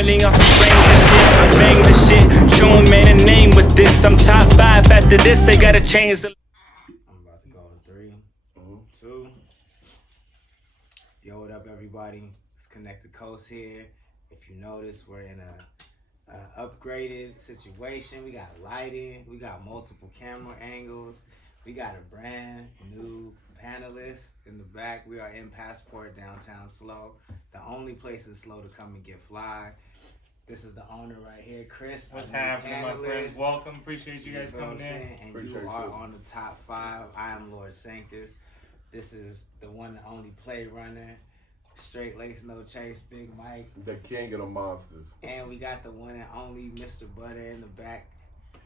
really on some stranger shit. I bang the shit, show 'em man a name with this. I'm top 5 after this, they gotta change the. I'm about to go in 3, 2. Yo, what up, everybody? It's ConnecttheCoast here. If you notice, we're in a upgraded situation. We got lighting, we got multiple camera angles, we got a brand new panelist in the back. We are in Passport, downtown Slow, the only place in Slow to come and get fly. This is the owner right here, Chris. What's happening, my friends? Welcome. Appreciate you guys coming in. And you are on the top 5. I am Lord Sanctus. This is the one and only play runner. Straight lace, no chase, Big Mike. The king of the monsters. And we got the one and only Mr. Butter in the back,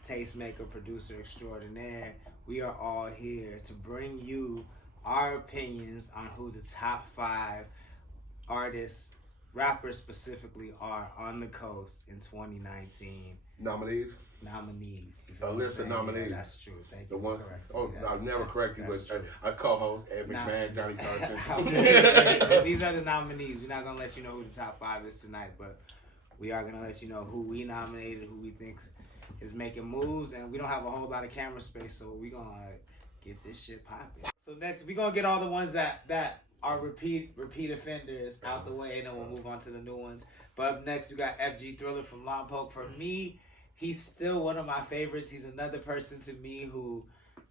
tastemaker, producer extraordinaire. We are all here to bring you our opinions on who the top 5 artists, rappers specifically, are on the coast in 2019. Nominees? Nominees. A list of nominees. Yeah, that's true. Thank you. The one. Correct. Oh, I've never corrected you, but I co-host Ed McMahon, Johnny Carson. So these are the nominees. We're not gonna let you know who the top 5 is tonight, but we are gonna let you know who we nominated, who we think is making moves, and we don't have a whole lot of camera space, so we're gonna get this shit popping. So next, we're gonna get all the ones that are repeat offenders out the way, and then we'll move on to the new ones. But up next, we got FG Thriller from Lompoc. For me, he's still one of my favorites. He's another person to me who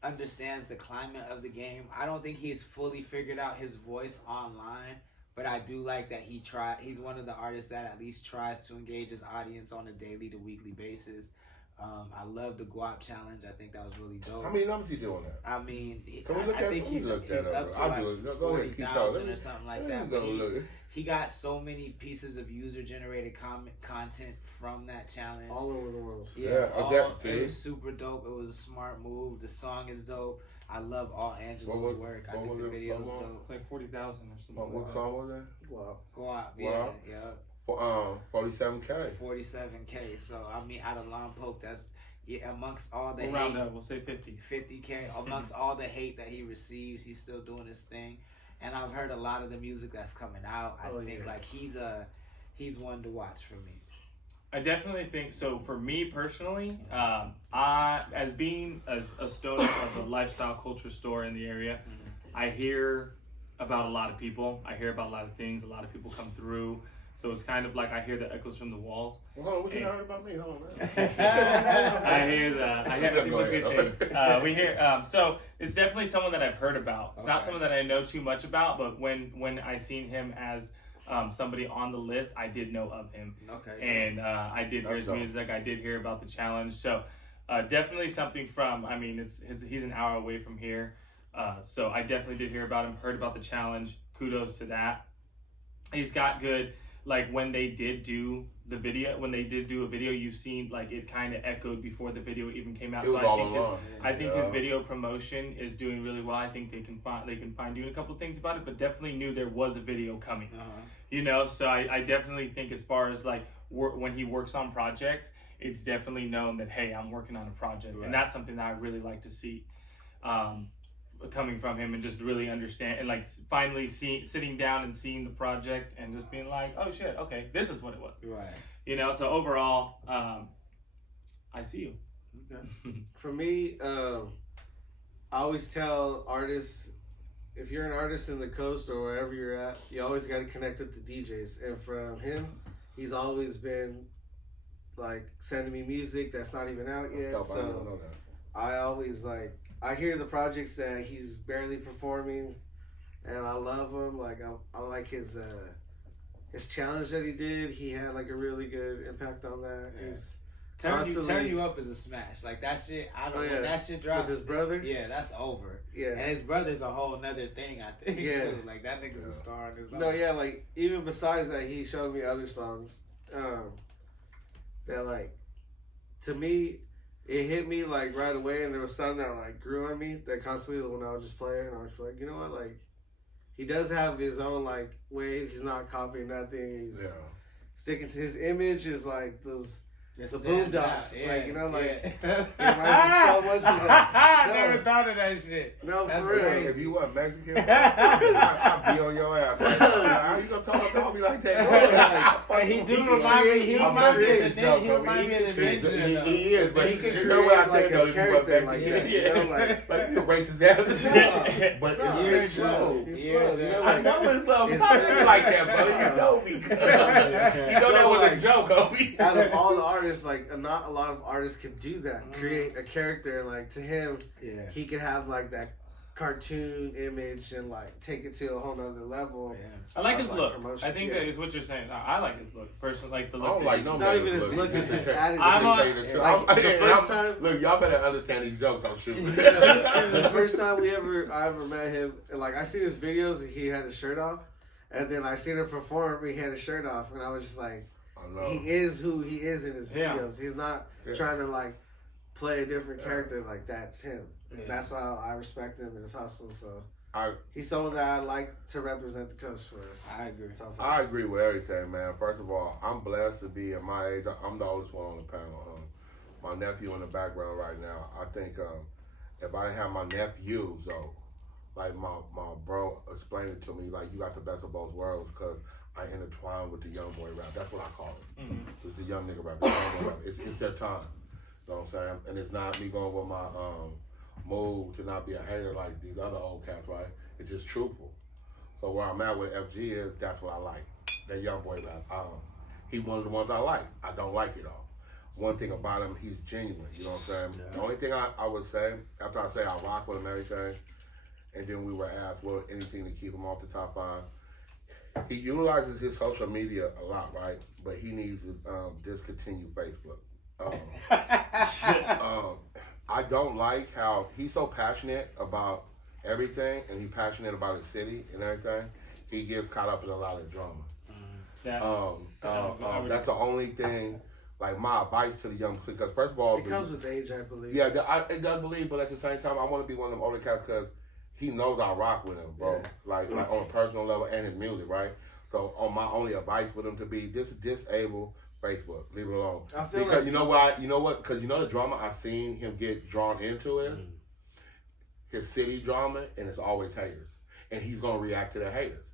understands the climate of the game. I don't think he's fully figured out his voice online, but I do like that he's one of the artists that at least tries to engage his audience on a daily to weekly basis. I love the Guap challenge. I think that was really dope. How many numbers he doing that? I mean, I think he's up to like 40,000 or something like that. But he got so many pieces of user-generated content from that challenge. All over the world. Yeah, it was super dope. It was a smart move. The song is dope. I love all Angelo's work. I think the video is dope. It's like 40,000 or something. What song was that? Guap, yeah. 47K. 47K. So I mean, out of Lompoc, that's amongst all the we'll hate. Round up. We'll say 50. 50K. Amongst all the hate that he receives, he's still doing his thing. And I've heard a lot of the music that's coming out. I think like he's one to watch for me. I definitely think so. For me personally, as being a stoner of the lifestyle culture store in the area, I hear about a lot of people. I hear about a lot of things. A lot of people come through. So it's kind of like I hear the echoes from the walls. Well, hold on, what you heard about me? Hold on, I hear people good things. We hear so it's definitely someone that I've heard about. It's not someone that I know too much about, but when I seen him as somebody on the list, I did know of him. Okay. And I did hear his music. I did hear about the challenge. So definitely something from. I mean, he's an hour away from here. So I definitely did hear about him. Heard about the challenge. Kudos to that. He's got good. Like when they did do a video, you've seen like it kind of echoed before the video even came out. So I think his video promotion is doing really well. I think they can fine tune a couple things about it, but definitely knew there was a video coming. You know, so I definitely think as far as like when he works on projects, it's definitely known that hey, I'm working on a project, and that's something that I really like to see. Coming from him and just really understand and like finally sitting down and seeing the project and just being like, oh shit, okay, this is what it was. Right. You know, so overall, I see you. Okay. For me, I always tell artists, if you're an artist in the coast or wherever you're at, you always got to connect with the DJs. And from him, he's always been like sending me music that's not even out yet. So I always like, I hear the projects that he's barely performing, and I love him. Like I like his challenge that he did. He had like a really good impact on that. Yeah. Turn you up is a smash. Like that shit. I don't know. That shit drops. With his brother. Yeah, that's over. Yeah, and his brother's a whole nother thing. I think. Yeah. Too. Like that nigga's a star in his own. No, yeah. Like even besides that, he showed me other songs that like to me. It hit me like right away, and there was some that like grew on me that constantly when I would just play it, and I was like, you know what, like he does have his own like wave. He's not copying nothing. He's sticking to his image. Is like those The Boondocks, yeah, like, you know, like, yeah. it reminds me so much of that. I never thought of that shit. No, That's for real. crazy. If you weren't Mexican, I'd be on your ass. Like, how you gonna talk about me like that? Hey, he do remind me. He remind me of the ninja. He remind me of the ninja. He is, but He can you know what I create, said like, though. a character like that, you know, Like you a racist ass. But it's slow. It's Yeah, slow, you know, I like, know it's slow. Stop acting like that, brother. You know me. You know that was a joke, homie. out of all the artists, like, not a lot of artists can do that. Create a character, like, to him, Yeah. he could have, like, that cartoon image and, like, take it to a whole nother level. Yeah. I like of, his look. promotion. I think Yeah. that is what you're saying. I like his look. Personally, like the I look. don't like that no It's not even man's his look, it's his attitude. I'm on- Like, the first time- Look, y'all better understand these jokes I'm shooting. The first time I ever met him, and, like, I seen his videos and he had his shirt off, and then I seen him perform, he had his shirt off, and I was just like, he is who he is in his videos. He's not trying to, like, play a different character. Like, that's him. Yeah. That's how I respect him and his hustle. So I he's someone that I like to represent the coast for. I agree. I agree with everything, man. First of all, I'm blessed to be at my age. I'm the oldest one on the panel. My nephew in the background right now. I think if I didn't have my nephews, though, like my bro explained it to me, like, you got the best of both worlds because I intertwine with the young boy rap. That's what I call it. Mm-hmm. It's the young nigga rap. The young boy rap. It's their time. You know what I'm saying? And it's not me going with my move to not be a hater like these other old cats, right? It's just truthful. So where I'm at with FG is that's what I like. That young boy rap. He one of the ones I like. I don't like it all. One thing about him, he's genuine. You know what I'm saying? Yeah. The only thing I would say, after I say I rock with him and everything, and then we were asked, well, anything to keep him off the top 5. He utilizes his social media a lot, right? But he needs to discontinue Facebook. I don't like how he's so passionate about everything, and he's passionate about his city and everything. He gets caught up in a lot of drama. That's the only thing. Like, my advice to the young, because first of all, it comes with age, I believe. Yeah, it does believe, but at the same time, I want to be one of them older cats because he knows I rock with him, bro. Yeah. Like on a personal level and his music, right? So, on my only advice with him to be disable Facebook, leave it alone. I feel because like you know why? You know what? Because you know the drama I seen him get drawn into is his city drama, and it's always haters, and he's gonna react to the haters,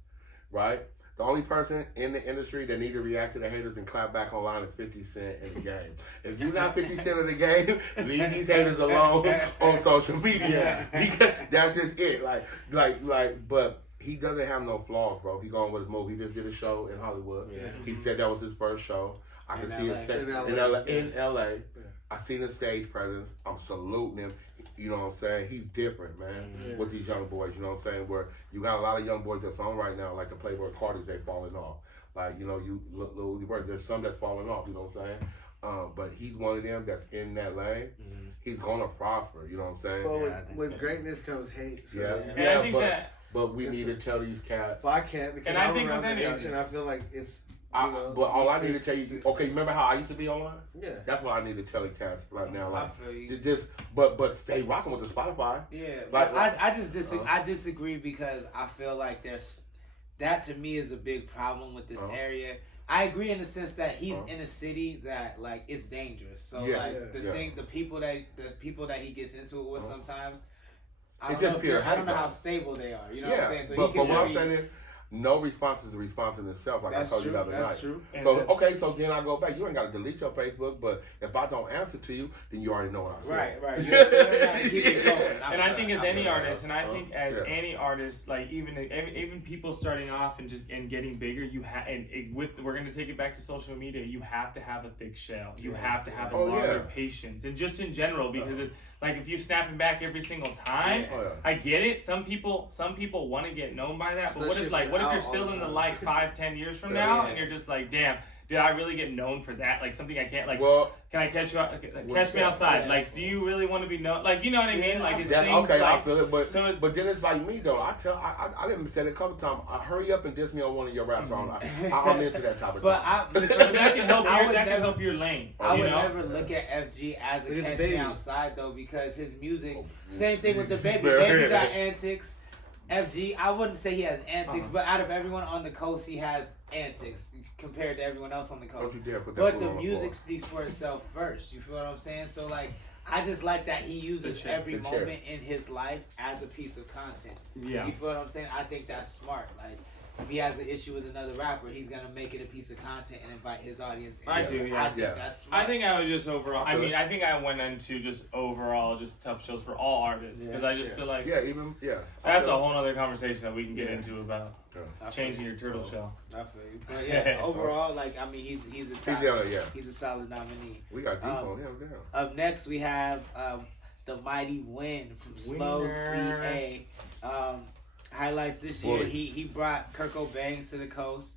right? The only person in the industry that need to react to the haters and clap back online is 50 Cent in the game. If you're not 50 Cent in the game, leave these haters alone on social media. Because that's just it. But he doesn't have no flaws, bro. He going with his move. He just did a show in Hollywood. Yeah. He said that was his first show. I can see his stage in LA. I seen his stage presence. I'm saluting him. You know what I'm saying? He's different, man, with these young boys. You know what I'm saying? Where you got a lot of young boys that's on right now, like the Playboy Carters, they falling off. Like, you know, there's some that's falling off. You know what I'm saying? But he's one of them that's in that lane. He's gonna prosper. You know what I'm saying? But with greatness comes hate. So and I think but we need to tell these cats. But I can't because I'm around the age and I feel like it's. But all I need to tell you, okay, remember how I used to be online? Yeah. That's what I need to tell the cats right now. Like, I feel you. But stay rocking with the Spotify. Yeah, like I just disagree. I disagree because I feel like that to me is a big problem with this area. I agree in the sense that he's in a city that like it's dangerous. So the people that he gets into it with sometimes. I don't know how stable they are. You know what I'm saying? So but what I'm saying is, no response is a response in itself, like I told you the other night. That's true. So then I go back. You ain't got to delete your Facebook, but if I don't answer to you, then you already know what I said. Right. You got to keep it going. And I think as any artist, any artist, like even people starting off and getting bigger, we're gonna take it back to social media. You have to have a thick shell. You have to have a lot of patience, and just in general, because it's like if you snapping back every single time, I get it. Some people want to get known by that, but what if you're still in the light 5-10 years from now and you're just like, damn, did I really get known for that? Like something I can't like. Well, can I catch you? Catch me outside. Like, do you really want to be known? Like, you know what I mean? Like, it's things okay, like. I feel it, but then it's like me though. I didn't say it a couple times. Hurry up and diss me on one of your rap songs. I'm into that type of but that can help your lane. I would never look at FG as a catch me outside though, because his music. Same thing with the baby. Baby got antics. FG, I wouldn't say he has antics, but out of everyone on the coast, he has antics compared to everyone else on the coast. Don't you dare put that But fool the on the music floor. speaks for itself first. You feel what I'm saying? So like, I just like that he uses every The chair. moment in his life as a piece of content. Yeah. You feel what I'm saying? I think that's smart. Like, if he has an issue with another rapper, he's gonna make it a piece of content and invite his audience. I into do, it. yeah. I think Yeah. that's smart. I think I was just overall. I mean, I think I went into just overall just tough shows for all artists because I just feel like that's a whole other conversation that we can get into about changing your turtle shell. I feel you. But yeah, overall, like, I mean, he's a top, he's a solid nominee. We got deep on him, damn. Up next, we have the Mighty Win from Slow CA. Highlights this year, he brought Kirko Bangs to the coast.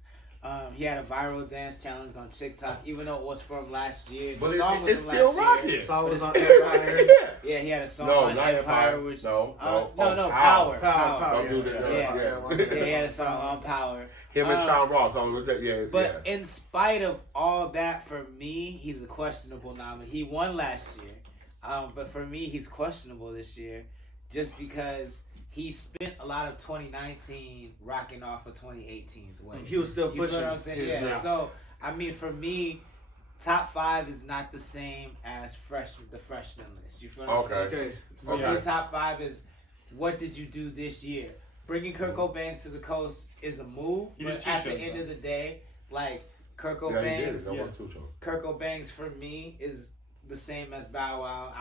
He had a viral dance challenge on TikTok, even though it was from last year. But the song was it's from still last rocking. year. The song was on Empire. Empire. Yeah, he had a song No, on not Empire, Empire. which No, Power. Don't do that. Yeah, he had a song on Power. Him and Sean Ross. Was that? Yeah. But in spite of all that, for me, he's a questionable nominee. He won last year, but for me, he's questionable this year, just because he spent a lot of 2019 rocking off of 2018's way. He was still You pushing. know what I'm saying? Yeah. So I mean, for me, top 5 is not the same as the freshman list. You feel what I'm saying? Okay. For me, top 5 is what did you do this year? Bringing Kirko Bangs to the coast is a move, but at the end of the day, like Kirko Bangs, Kirko Bangs for me is the same as Bow Wow.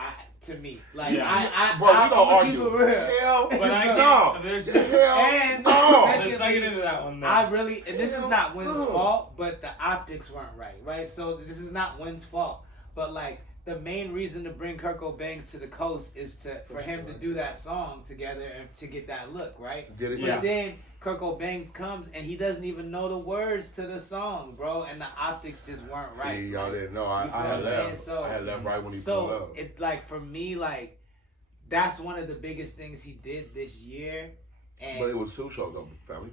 To me, like I'm gonna keep it real. Hell, But I no. there's And let's not get into that one. Though. I really, and this is not Wynn's fault, but the optics weren't right? So this is not Wynn's fault, but like the main reason to bring Kirko Bangs to the coast is for him to do that song together and to get that look, right? But then Kirko Bangs comes and he doesn't even know the words to the song, bro, and the optics just weren't right. See, y'all didn't know. I had left right when he pulled up. So it like for me, like that's one of the biggest things he did this year. And But it was 2 shows though, family.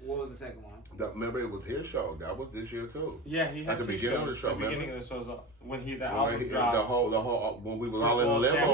What was the second one? Remember, it was his show. That was this year too. Yeah, he had at the 2 beginning shows. of the show. At the beginning of the shows when the When album he- dropped. the whole when we was all in the limo.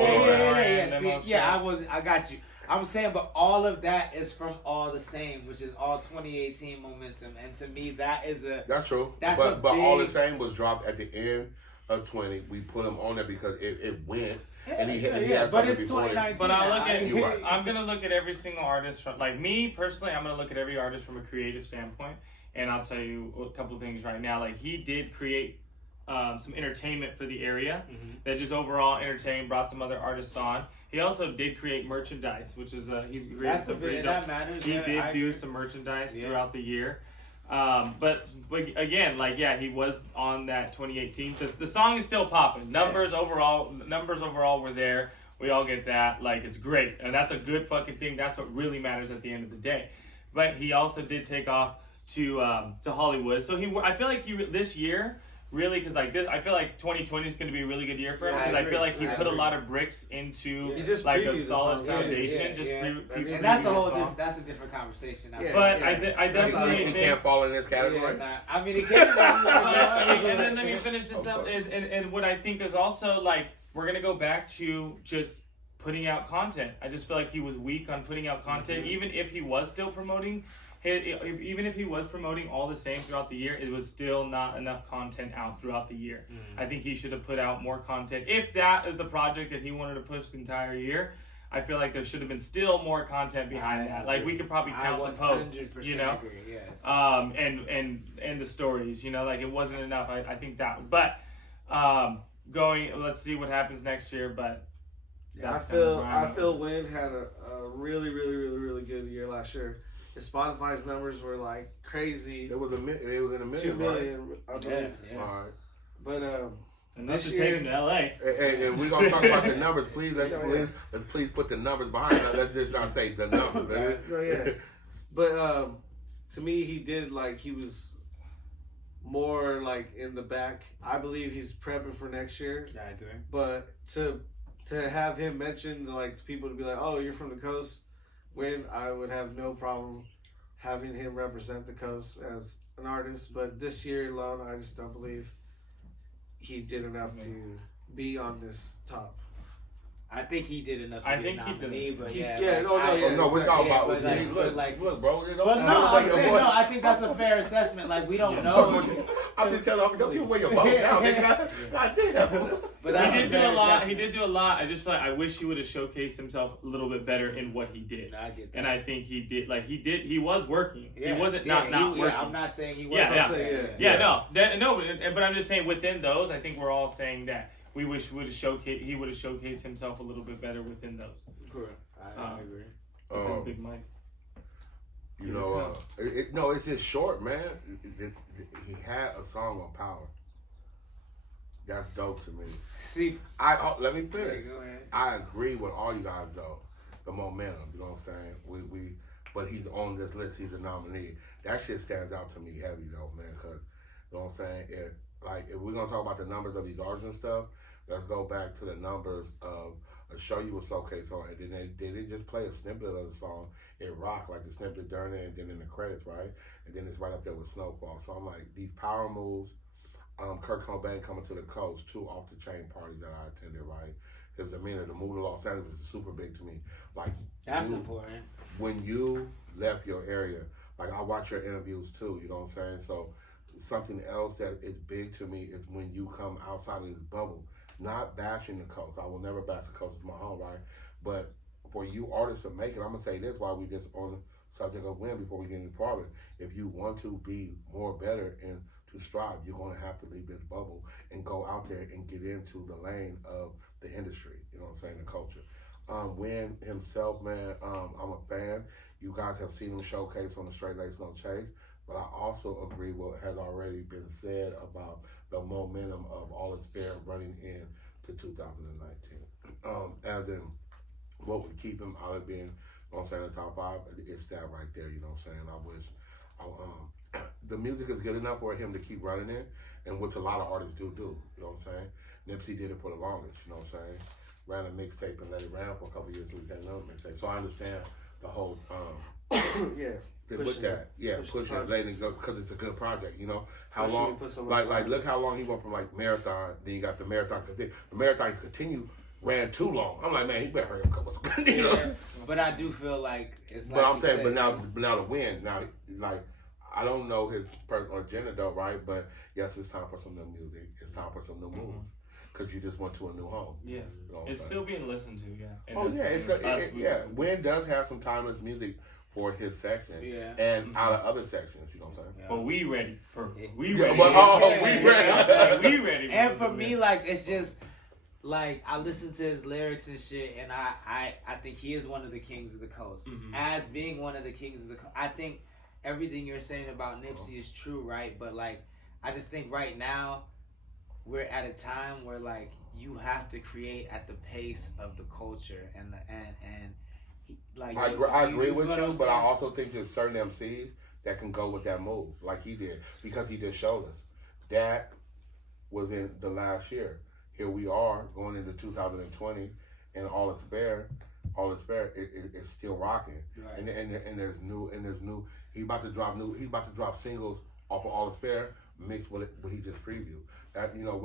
I got you. I'm saying, but all of that is from All the Same, which is all 2018 momentum, and to me, that's true. That's but big, All the Same was dropped at the end of 20. We put him on there because it went. And he had but something it's before 2019. But You're right. I'm gonna look at every single artist from, like me personally, I'm gonna look at every artist from a creative standpoint, and I'll tell you a couple of things right now. Like he did create some entertainment for the area that just overall entertained, brought some other artists on. He also did create merchandise, which is he created some pretty dope. That matters. He did do some merchandise throughout the year. But again, like he was on that 2018. The song is still popping. Numbers overall were there. We all get that. Like it's great, and that's a good fucking thing. That's what really matters at the end of the day. But he also did take off to Hollywood. So I feel like this year. Really, because like this, I feel like 2020 is going to be a really good year for him. Because I feel like he put a lot of bricks into like a solid foundation. And that's a whole that's a different conversation. But I definitely he can't fall in this category. I mean, it can't. And then let me finish this up. And what I think is also like we're gonna go back to just putting out content. I just feel like he was weak on putting out content, even if he was still promoting. Even if he was promoting All the Same throughout the year, it was still not enough content out throughout the year. I think he should have put out more content. If that is the project that he wanted to push the entire year, I feel like there should have been still more content behind that. Like we could probably count the posts, you know, agree, yes. and the stories, you know, like it wasn't enough. I think that, but let's see what happens next year. But I feel Wynn had a really good year last year. His Spotify's numbers were like crazy. It was in a million. 2 million, I believe. Yeah. All right. But and let's just take him to LA. And we're gonna talk about the numbers. Let's please put the numbers behind it. Let's just not say the numbers. But to me, he was more like in the back. I believe he's prepping for next year. I agree. But to have him mention like to people to be like, oh, you're from the coast. When I would have no problem having him represent the coast as an artist, but this year alone, I just don't believe he did enough to be on this top. I think he did enough to I be think a he did. nominee, but Yeah, no, we're talking about. but like, look, but like, look, bro. but no, I'm saying, no, I think that's a fair assessment. Like, we don't know. I'm just telling you, don't give away your vote now, nigga. God damn. But that's He a did do fair a lot. assessment. He did do a lot. I just feel like I wish he would have showcased himself a little bit better in what he did. I get that. And I think he did. Like he was working. Yeah. He wasn't Yeah, not he- working. I'm not saying he Yeah, wasn't. yeah. No, but I'm just saying within those, I think we're all saying that we wish he would have showcased himself a little bit better within those. Correct. I agree. Big Mike. You know, no, it's just short, man. He had a song on Power. That's dope to me. See, Let me finish. okay, go ahead. I agree with all you guys though. The momentum, you know what I'm saying? But he's on this list. He's a nominee. That shit stands out to me heavy though, man. Cause you know what I'm saying? If we're gonna talk about the numbers of these artists and stuff, let's go back to the numbers of a show you was showcased on, and then they didn't just play a snippet of the song. It rocked like the snippet during it, and then in the credits, right? And then it's right up there with Snowfall. So I'm like, these power moves. Kurt Cobain coming to the coast, 2 off the chain parties that I attended, right? Because the move to Los Angeles is super big to me. Like That's important. When you left your area, like I watch your interviews too, you know what I'm saying? So something else that is big to me is when you come outside of this bubble, not bashing the coast. I will never bash the coast, it's my home, right? But for you artists to make it, I'm gonna say this while we just on the subject of win before we get into private. If you want to be more better and to strive, you're gonna have to leave this bubble and go out there and get into the lane of the industry, you know what I'm saying, the culture. Win himself, man, I'm a fan. You guys have seen him showcase on the Straight Lace No Chase, but I also agree with what has already been said about the momentum of All Is Fair running in to 2019. As in, what would keep him out of being, you know what I'm saying, the top 5, it's that right there, you know what I'm saying. I wish the music is good enough for him to keep running it, and which a lot of artists do, you know what I'm saying. Nipsey did it for the longest, you know what I'm saying. Ran a mixtape and let it run for a couple of years, so we got another mixtape. So I understand the whole with that, pushing it, letting it go, because it's a good project. You know how long? Like look how long he went from like marathon. Then you got the marathon. The marathon continue ran too long. I'm like, man, he better hurry up, couple seconds. You know? Yeah, but I do feel like it's. But I'm saying, but now the win. Now, like I don't know his personal agenda though, right? But yes, it's time for some new music. It's time for some new moves. Because you just went to a new home. Yeah. You know it's still being listened to, yeah. And oh, yeah. It's Win does have some timeless music for his section. Yeah. And out of other sections, you know what I'm saying? Yeah. But we ready. We ready. And for me, like, it's just, like, I listen to his lyrics and shit, and I think he is one of the kings of the coast. Mm-hmm. As being one of the kings of the coast, I think everything you're saying about Nipsey is true, right? But, like, I just think right now, we're at a time where like you have to create at the pace of the culture and like I agree with you, but I also think there's certain MCs that can go with that move like he did because he just showed us that was in the last year. Here we are going into 2020, and all it's fair. It's still rocking, right. and there's new. He's about to drop singles off of All Is Fair mixed with what he just previewed. That, you know,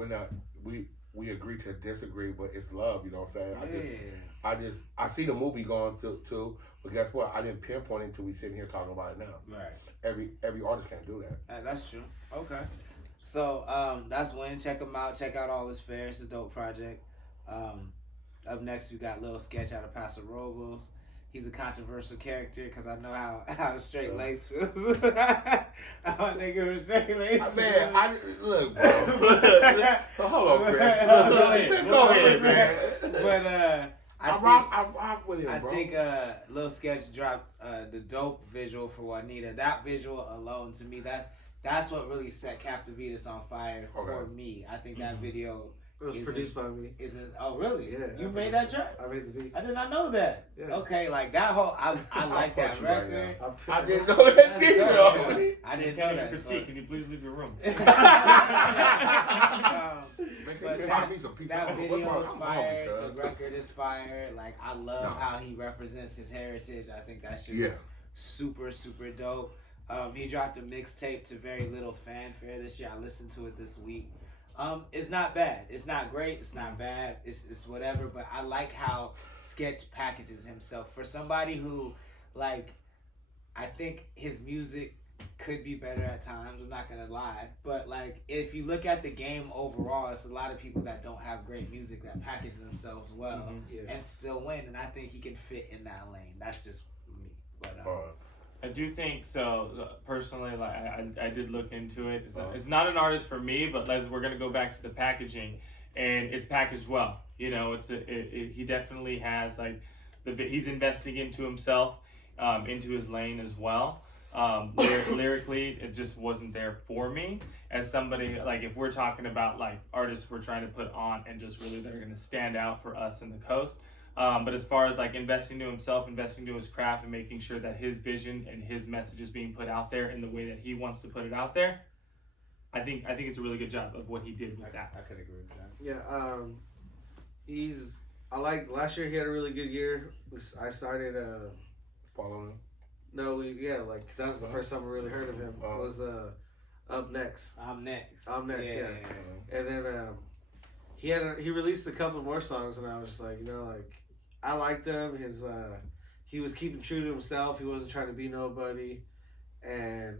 we agree to disagree, but it's love, you know what I'm saying? I see the movie going to, but guess what? I didn't pinpoint it until we sitting here talking about it now. Right. Every artist can't do that. That's true. Okay. So that's Win. Check him out. Check out All Is Fair. It's a dope project. Up next we got Lil Sketch out of Paso Robles. He's a controversial character because I know how Straight Lace feels. I'm a nigga with Straight Lace. Man, look, bro. Hold on, Chris. Go ahead, man. But I rock with him, bro. I think Lil Sketch dropped the dope visual for Juanita. That visual alone, to me, that's what really set Captain Vetus on fire for me. I think that video. It was produced by me. Oh, really? Yeah. You made that track? I made the beat. I did not know that. Yeah. Okay, like that whole, I like that record. I didn't know that either. I didn't know that. Critique, can you please leave your room? That video is fire. The record is fire. Like, I love how he represents his heritage. I think that shit is super, super dope. He dropped a mixtape to very little fanfare this year. I listened to it this week. It's not bad. It's not great. It's not bad. It's whatever. But I like how Sketch packages himself for somebody who, like, I think his music could be better at times. I'm not gonna lie, but like if you look at the game overall, it's a lot of people that don't have great music that package themselves well and still win. And I think he can fit in that lane. That's just me. But I do think so. Personally, like I did look into it. It's not an artist for me, but we're gonna go back to the packaging, and it's packaged well. You know, he definitely has like he's investing into himself, into his lane as well. Lyrically, it just wasn't there for me as somebody, like if we're talking about like artists we're trying to put on and just really they're going to stand out for us in the coast. But as far as like investing to himself, investing to his craft, and making sure that his vision and his message is being put out there in the way that he wants to put it out there, I think it's a really good job of what he did with that. I could agree with that. Yeah, I like last year he had a really good year. I started Following him. No, cause that was the first time I really heard of him. Was Up Next. I'm next. Yeah. And then he released a couple more songs, and I was just like, I liked him. He was keeping true to himself. He wasn't trying to be nobody, and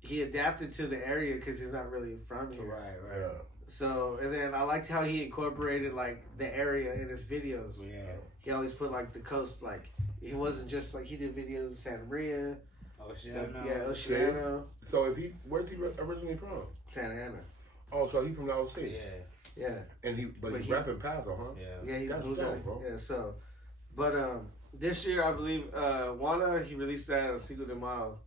he adapted to the area because he's not really from here. Right. Yeah. So, and then I liked how he incorporated like the area in his videos. Yeah. He always put like the coast, like he wasn't just like he did videos in Santa Maria. Oceano. So where's he originally from? Santa Ana. Oh, so he from the OC. Yeah. And he's rapping Paso, huh? Yeah. He's That's moved dope, on. bro. Yeah. So, but this year I believe Juana, he released that on Cinco de Mayo.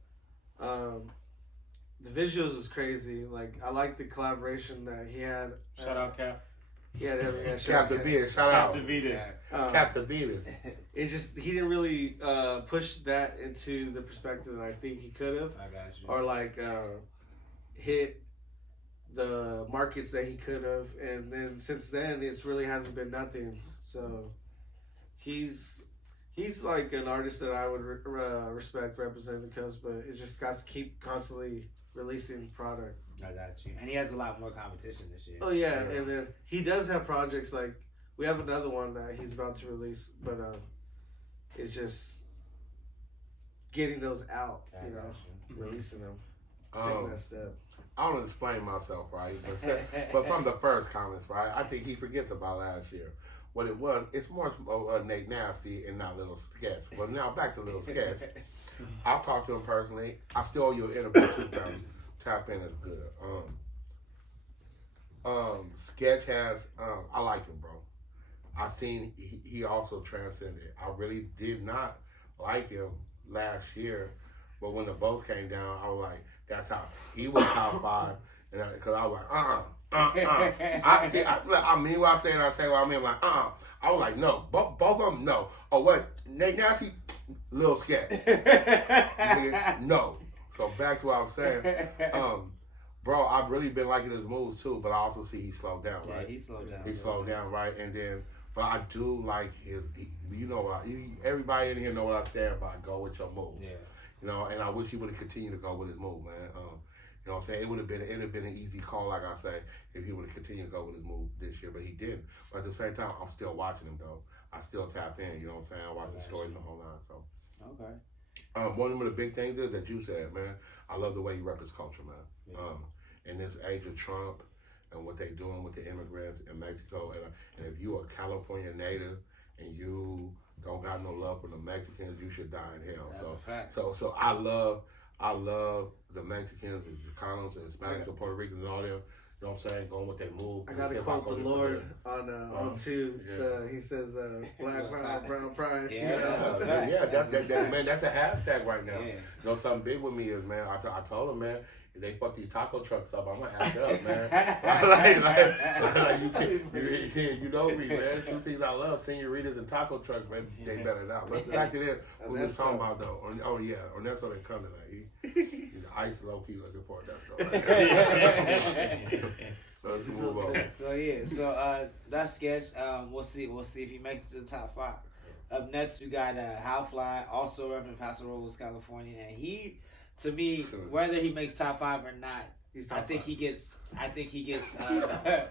The visuals was crazy. Like I like the collaboration that he had. Shout out Cap. Yeah, Cap the Beatles. Shout out. Cap the Beatles. Cap the Beatles. It just he didn't really push that into the perspective that I think he could have. I got you. Or like hit the markets that he could have, and then since then it's really hasn't been nothing. So he's like an artist that I would respect representing the coast, but it just got to keep constantly releasing product. I got you. And he has a lot more competition this year. Oh yeah, and then he does have projects like we have another one that he's about to release, but it's just getting those out, releasing them, taking that step. I don't explain myself, right? But from the first comments, right, I think he forgets about last year. What it was, it's more Nate Nasty and not Little Sketch. But now back to Little Sketch. I'll talk to him personally. I still owe you an interview too, tap in is good. Sketch has, I like him, bro. I seen he also transcended. I really did not like him last year, but when the votes came down, I was like, that's how he was top 5, and because I was like, I mean what I say, and I say what I mean. Like, I was like, no, both of them, no. Oh, what? Nate Nasty, Lil Sketch. No. So back to what I was saying. Bro, I've really been liking his moves too, but I also see he slowed down, right? Yeah, he slowed down. He slowed down, right? And then, but I do like everybody in here know what I stand by. Go with your move. Yeah. And I wish he would have continued to go with his move, man. You know what I'm saying? It would have been an easy call, like I say, if he would have continued to go with his move this year, but he didn't. But at the same time, I'm still watching him though. I still tap in, you know what I'm saying? I watch the stories and the whole line. So okay. One of the big things is that you said, man, I love the way you rep his culture, man. Yeah. In this age of Trump and what they're doing with the immigrants in Mexico, and if you're a California native and you don't got no love for the Mexicans, you should die in hell. That's a fact. So I love the Mexicans, the Chicanos, the Hispanics, the Puerto Ricans, and all them. You know what I'm saying? Going with their move. I gotta quote the Lord on 2. He says, "Black pride, brown pride." Yeah, that's man. That's a hashtag right now. Yeah. You know, something big with me is, man. I told him, man, if they fuck these taco trucks up, I'm gonna act up, man. You know me, man. 2 things I love: senoritas and taco trucks, man. They better not. But back to this, what we was talking about though. Or that's what they come to like. He's ice low key looking for it. That's all. Let's move on. So that's Sketch. We'll see if he makes it to the top 5. Up next, we got Halfline, also repping Paso Robles, California, and he, to me, whether he makes top 5 or not, I think he gets I think he gets. I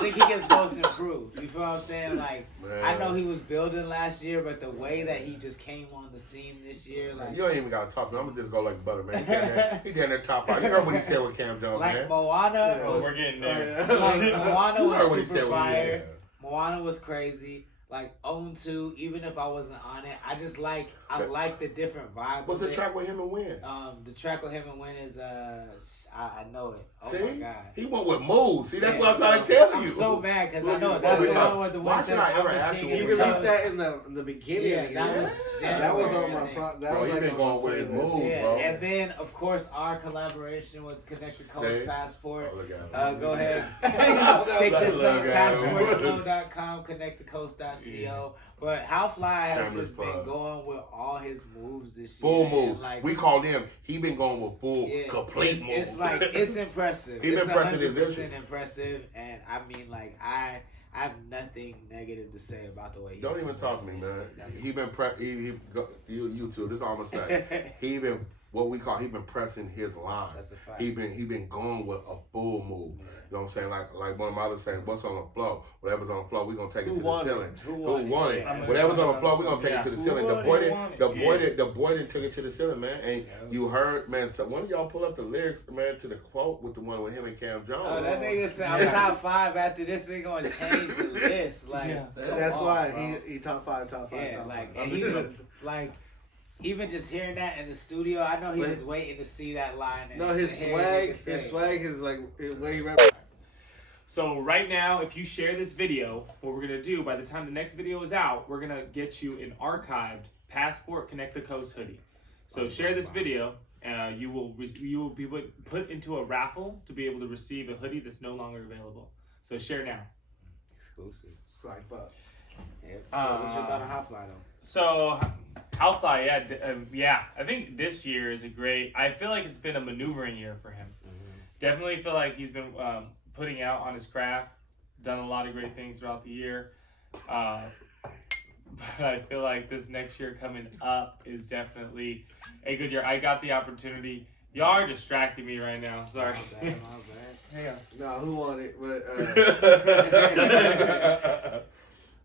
think he gets most improved. You feel what I'm saying? Like, Man. I know he was building last year, but the way that he just came on the scene this year, like, you don't even gotta talk to me. I'm gonna just go like butter, man. He down there top 5. You heard what he said with Cam Jones, like man. Moana Oh, was. we're getting there. Like, Moana You heard was what he said super when he fire. did. Moana was crazy. Like Own 2, even if I wasn't on it, I like the different vibe. What's of the it. track with him and Win? The track with him and Win is I know it. Oh See? my god. He went with moves. See, that's Yeah, what I'm trying to tell you. I'm so mad because I Look, know look, that's look, the look. one where the Why Win should says I ever I'm the ask king you of He the released coast. that in the beginning. Yeah, of the that year. was That was on January, my I think. that Bro, was he like been on going my with his playlist. moves. Yeah, bro. and then of course our collaboration with Connect the Coast See? Passport. Oh, look at him. Go ahead, pick this up. Look at him. PassportSlow.com, ConnecttheCoast.co. But Halfline has Shameless just been plug. going with all his moves this Full year. move. and, like, We called him. He been going with full, yeah, complete move. it's like it's impressive. He been It's pressing his 100% issue. impressive, and I mean, like I have nothing negative to say about the way. He's Don't even moving talk to me, this man. year. That's He been you too. This is all I'm gonna say. He been he been pressing his line. That's a fact. He been going with a full move. You know what I'm saying? Like one of my others saying, what's on the floor? Whatever's on the floor, we're gonna take it to the ceiling. Who Who won it? won it? Yeah. Whatever's on the floor, we're gonna take it to the Who ceiling. won it? The Yeah. boy didn't took it to the ceiling, man. And you heard, man, so one of y'all pull up the lyrics, man, to the quote with the one with him and Cam Jones. Oh, that nigga said I'm top 5 after this. They gonna change the list. Like Yeah. come That's on, why bro. he top five. Yeah, like five. and he like even just hearing that in the studio, I know he was waiting to see that line. And No, his to hear swag, niggas say, his swag is like the way he rap. So right now, if you share this video, what we're gonna do by the time the next video is out, we're gonna get you an archived Passport Connect the Coast hoodie. So share this video. You will be put into a raffle to be able to receive a hoodie that's no longer available. So share now. Exclusive. Like, but Yeah. So what's your thought on Halfline though? So Halfline, yeah. I think this year is a great. I feel like it's been a maneuvering year for him. Definitely feel like he's been putting out on his craft, done a lot of great things throughout the year. But I feel like this next year coming up is definitely a good year. I got the opportunity. Y'all are distracting me right now. Sorry. My bad. Hang on. no, who won it? But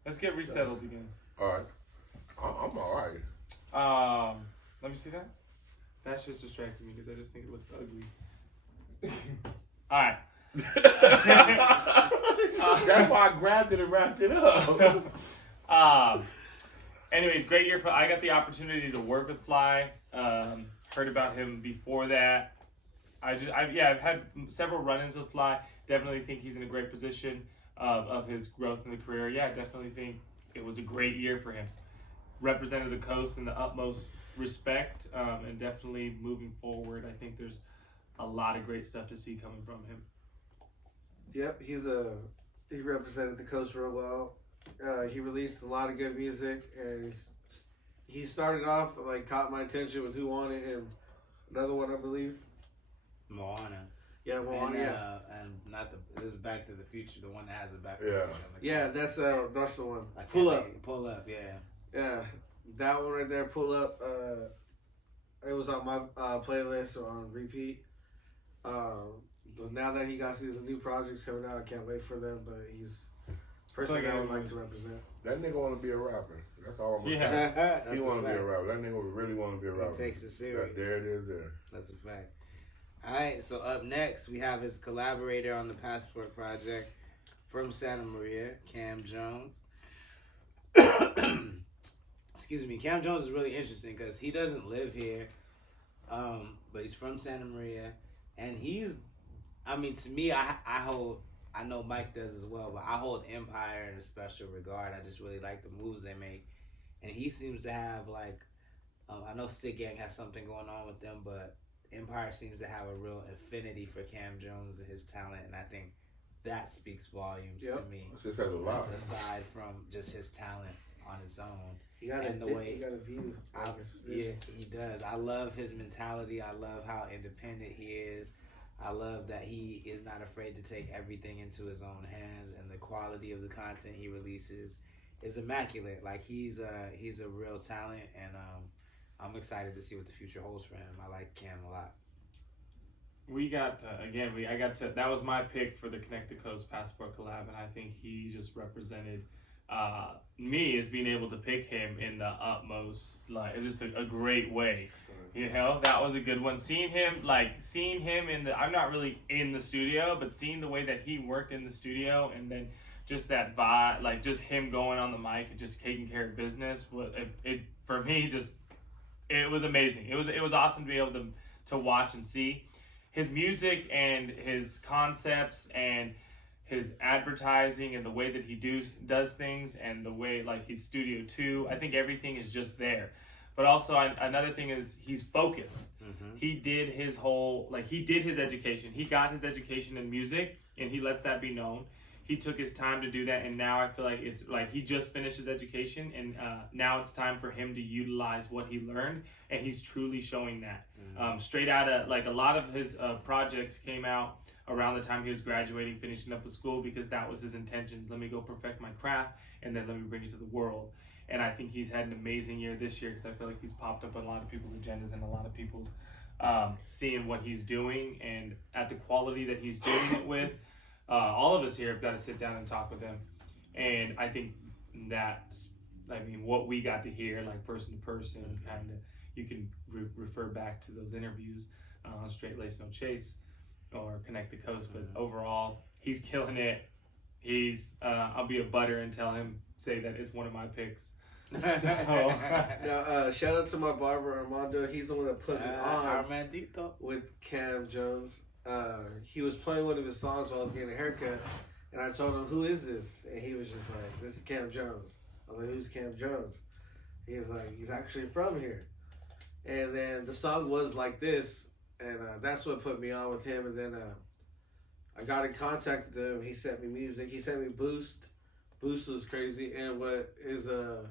Let's get resettled again. All right. I'm all right. Let me see that. That's just distracting me because I just think it looks ugly. All right. That's why I grabbed it and wrapped it up. Anyways, great year I got the opportunity to work with Fly. Heard about him before that. I've had several run-ins with Fly. Definitely think he's in a great position of his growth in the career. Yeah, I definitely think it was a great year for him. Represented the coast in the utmost respect, and definitely moving forward. I think there's a lot of great stuff to see coming from him. yep, he represented the coast real well. He released a lot of good music, and he started off like caught my attention with Who Want It and another one I believe. Moana. Yeah, Moana. And, Yeah, and not this is Back to the Future, the one that has the Back to Yeah. the Future. yeah, that's the one. I can't Pull Up. think- Pull up, yeah. Yeah, that one right there. Pull Up. It was on my playlist or on repeat. But now that he got these new projects coming out, I can't wait for them. But he's a person I would like to represent. That nigga want to be a rapper. That's all I'm gonna Yeah. say. That's He a want to be a fact. rapper. That nigga really want to be a rapper. He takes it serious. There it is there. That's a fact. All right, so up next we have his collaborator on the Passport project from Santa Maria, Cam Jones. Excuse me, Cam Jones is really interesting because he doesn't live here, but he's from Santa Maria, and to me, I know Mike does as well, but I hold Empire in a special regard. I just really like the moves they make, and he seems to have I know Stick Gang has something going on with them, but Empire seems to have a real affinity for Cam Jones and his talent, and I think that speaks volumes to me. This says a lot. Aside from just his talent on its own. He got And the way- he got a view. Yeah, he does. I love his mentality. I love how independent he is. I love that he is not afraid to take everything into his own hands, and the quality of the content he releases is immaculate. Like he's a real talent, and I'm excited to see what the future holds for him. I like Cam a lot. We got that was my pick for the Connect the Coast Passport collab, and I think he just represented me as being able to pick him in the utmost, like it's just a great way. You know, that was a good one. Seeing him in the, I'm not really in the studio, but seeing the way that he worked in the studio, and then just that vibe, like just him going on the mic and just taking care of business, it for me just, it was amazing. It was awesome to be able to watch and see his music and his concepts and his advertising and the way that he does things and the way like his studio too. I think everything is just there. But also another thing is he's focused. Mm-hmm. He did his education. He got his education in music, and he lets that be known. He took his time to do that, and now I feel like it's like he just finished his education, and now it's time for him to utilize what he learned, and he's truly showing that. Mm-hmm. Straight out of, like, a lot of his projects came out around the time he was graduating, finishing up with school, because that was his intentions. Let me go perfect my craft, and then let me bring it to the world. And I think he's had an amazing year this year, because I feel like he's popped up on a lot of people's agendas and a lot of people's seeing what he's doing and at the quality that he's doing it with. All of us here have got to sit down and talk with him. And I think what we got to hear, like person to person, kind of, you can refer back to those interviews on Straight Lace No Chase or Connect the Coast. But overall, he's killing it. I'll be a butter and say that it's one of my picks. So, shout out to my barber Armando. He's the one that put me on Armandito with Cam Jones. He was playing one of his songs while I was getting a haircut, and I told him, "Who is this?" And he was just like, "This is Cam Jones." I was like, "Who's Cam Jones?" He was like, "He's actually from here." And then the song was like this, and that's what put me on with him. And then I got in contact with him. He sent me music. He sent me Boost. Boost was crazy. And what is a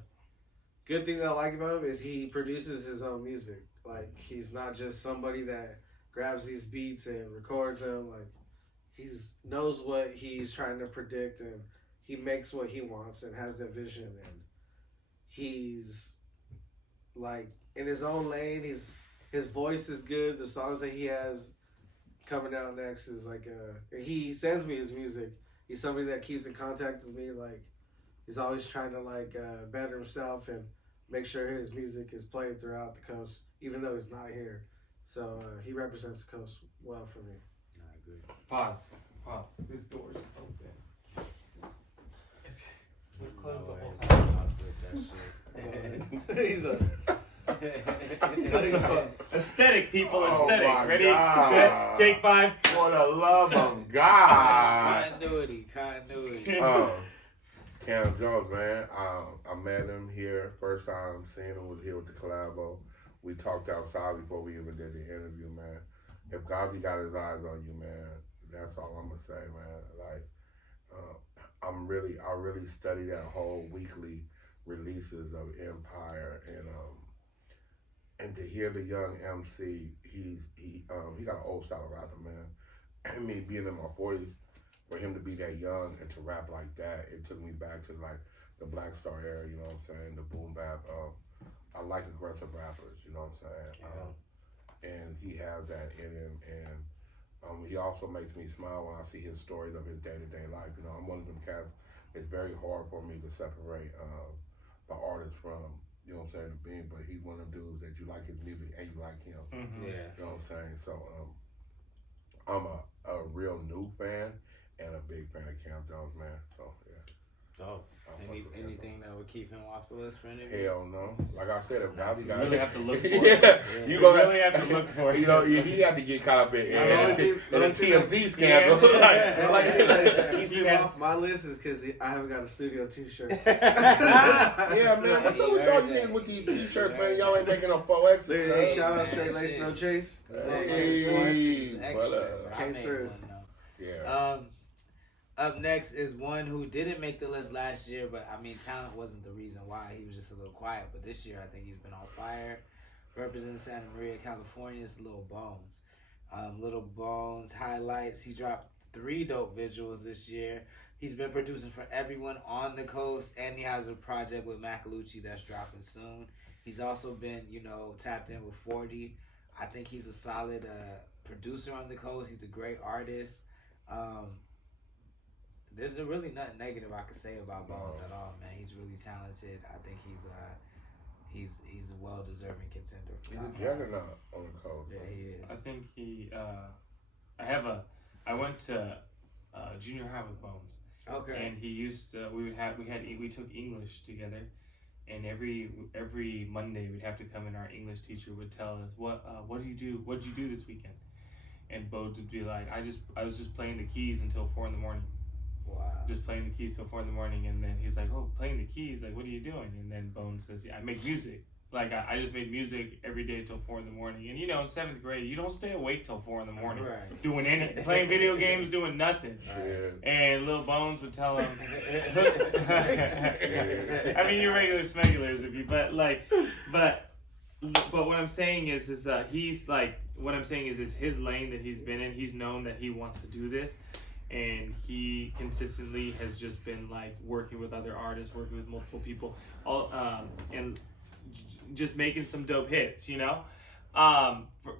good thing that I like about him is he produces his own music. Like, he's not just somebody that grabs these beats and records them. Like, he knows what he's trying to predict, and he makes what he wants and has that vision. And he's like in his own lane. His voice is good. The songs that he has coming out next is like he sends me his music. He's somebody that keeps in contact with me. Like, he's always trying to better himself and make sure his music is played throughout the coast, even though he's not here. So he represents the coast well for me. I agree. Pause. This door's open. We've closed the whole time. He's Aesthetic, people. Oh, Aesthetic. Ready? God. Take 5. For the love of God. Continuity. Cam Jones, man. I met him here. First time seeing him was here with the collabo. We talked outside before we even did the interview, man. If Gonzo got his eyes on you, man, that's all I'm gonna say, man. Like, I really study that whole weekly releases of Empire, and to hear the young MC, he got an old style of rapping, man. And me being in my 40s, for him to be that young and to rap like that, it took me back to like the Black Star era, you know what I'm saying? The boom bap. I like aggressive rappers, you know what I'm saying? And he has that in him, and he also makes me smile when I see his stories of his day-to-day life. You know, I'm one of them cats. It's very hard for me to separate the artist from, you know what I'm saying, the being, but he's one of them dudes that you like his music and you like him. Mm-hmm. Yeah. You know what I'm saying? So I'm a real new fan and a big fan of Cam Jones, man. So, yeah. Oh. Anything that would keep him off the list for interview? Hell no. Like I said, if Bobby got You really have to look for it. You really have to look for it. You know, he had to get caught up in the TMZ scandal. Keep him off my list is because I haven't got a Studio t-shirt. Yeah, man. What's up with y'all niggas with these t-shirts, man? Y'all ain't making no 4X's. Hey, shout out Straight Lace No Chase. Hey, came through. Yeah. Up next is one who didn't make the list last year, but I mean, talent wasn't the reason why. He was just a little quiet. But this year, I think he's been on fire. Representing Santa Maria, California, it's Lil Bones. Lil Bones highlights. He dropped 3 dope visuals this year. He's been producing for everyone on the coast, and he has a project with Macalucci that's dropping soon. He's also been, tapped in with 40. I think he's a solid producer on the coast. He's a great artist. There's really nothing negative I could say about Bones at all, man. He's really talented. I think he's a well deserving contender. He's a juggernaut on the coast. Yeah, he is. I think he. I went to junior high with Bones. Okay. And he used to. We took English together, and every Monday we'd have to come in. Our English teacher would tell us what do you do? What did you do this weekend? And Bones would be like, I was just playing the keys until 4 a.m. Wow. Just playing the keys till 4 a.m. And then he's like, oh, playing the keys, like, what are you doing? And then Bones says, yeah, I make music. Like, I just made music every day till 4 a.m. And in 7th grade, you don't stay awake till 4 a.m. Right. doing anything, playing video games, doing nothing. Shit. And Lil Bones would tell him, I mean, you're regular smegulars if you, but what I'm saying is he's like, what I'm saying is his lane that he's been in, he's known that he wants to do this. And he consistently has just been like working with other artists, working with multiple people, and just making some dope hits,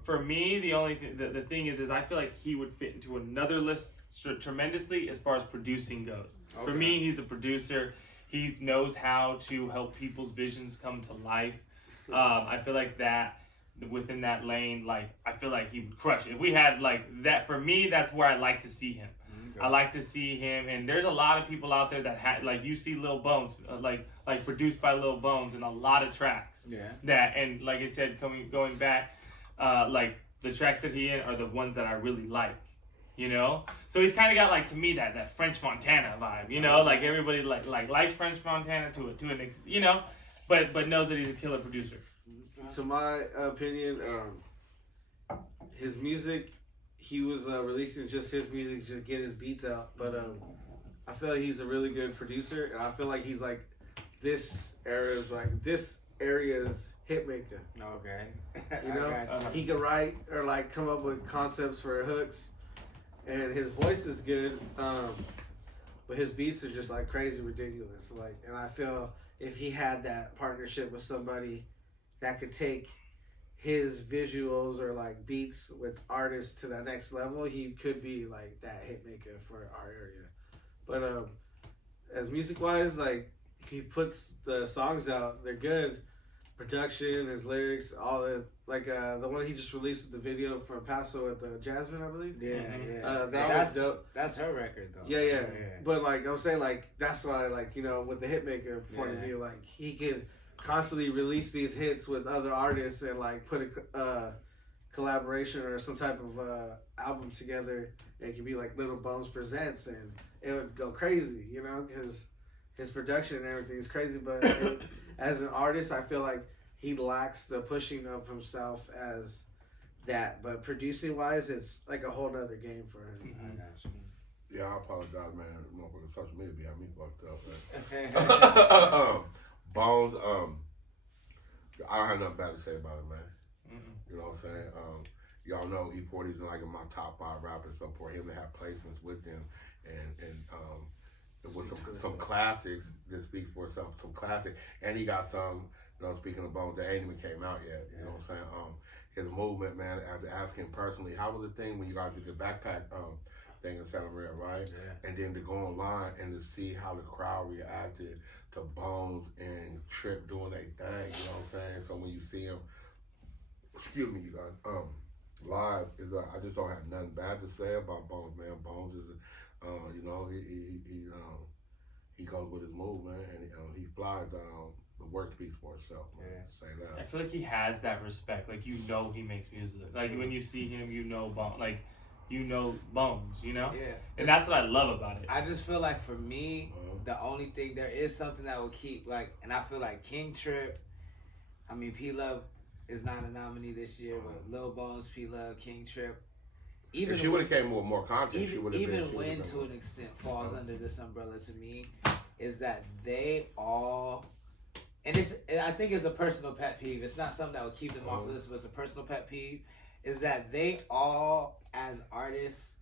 For me, the only the thing is I feel like he would fit into another list tremendously as far as producing goes. Okay. For me, he's a producer. He knows how to help people's visions come to life. I feel like that within that lane, like I feel like he would crush it. If we had like that, for me, that's where I like to see him. I like to see him, and there's a lot of people out there that like you see Lil Bones, like produced by Lil Bones in a lot of tracks. Yeah. That, and like I said, going back, like the tracks that he in are the ones that I really like. So he's kind of got like, to me, that French Montana vibe. Like everybody like likes French Montana to an but knows that he's a killer producer. To my opinion, his music. He was releasing just his music to get his beats out, but I feel like he's a really good producer, and I feel like he's like this area's hitmaker. Okay. He can write or like come up with concepts for hooks, and his voice is good, but his beats are just like crazy ridiculous. Like, and I feel if he had that partnership with somebody that could take his visuals or like beats with artists to that next level, he could be like that hit maker for our area. But as music wise, like he puts the songs out, they're good. Production, his lyrics, all the like the one he just released with the video from Paso with the Jasmine, I believe. Yeah. That's dope. That's her record though. Yeah. But like I'm saying, like that's why, like with the hitmaker point of view, like he could constantly release these hits with other artists and like put a collaboration or some type of album together. And it could be like Little Bones Presents, and it would go crazy, because his production and everything is crazy. But as an artist, I feel like he lacks the pushing of himself as that. But producing wise, it's like a whole nother game for him. I got you. Yeah, I apologize, man. Motherfucking social media behind me fucked up. Bones, I don't have nothing bad to say about it, man. Mm-hmm. You know what I'm saying? Y'all know E40's like in my top 5 rappers, so for him to have placements with them and with some classics that speaks for itself, some classic, and he got some, speaking of Bones, that ain't even came out yet. You know what I'm saying? His movement, man, as asking personally, how was the thing when you guys did the backpack thing in Santa Maria, right? Yeah. And then to go online and to see how the crowd reacted to Bones and Trip doing their thing, you know what I'm saying? So when you see him, excuse me, you guys, live, I just don't have nothing bad to say about Bones, man. Bones is, he goes with his move, man, and he flies the work piece for itself, man. Yeah. Say that. I feel like he has that respect. Like, he makes music. Like, when you see him, Bones. Like, Bones, Yeah. And that's what I love about it. I just feel like for me, the only thing, there is something that will keep, like, and I feel like King Trip, I mean, P-Love is not a nominee this year, but Lil Bones, P-Love, King Trip. Even if she would have came with more content, she would have been. Even when, to an extent, falls under this umbrella to me, is that they all, and I think it's a personal pet peeve. It's not something that would keep them off the list, but it's a personal pet peeve, is that they all, as artists,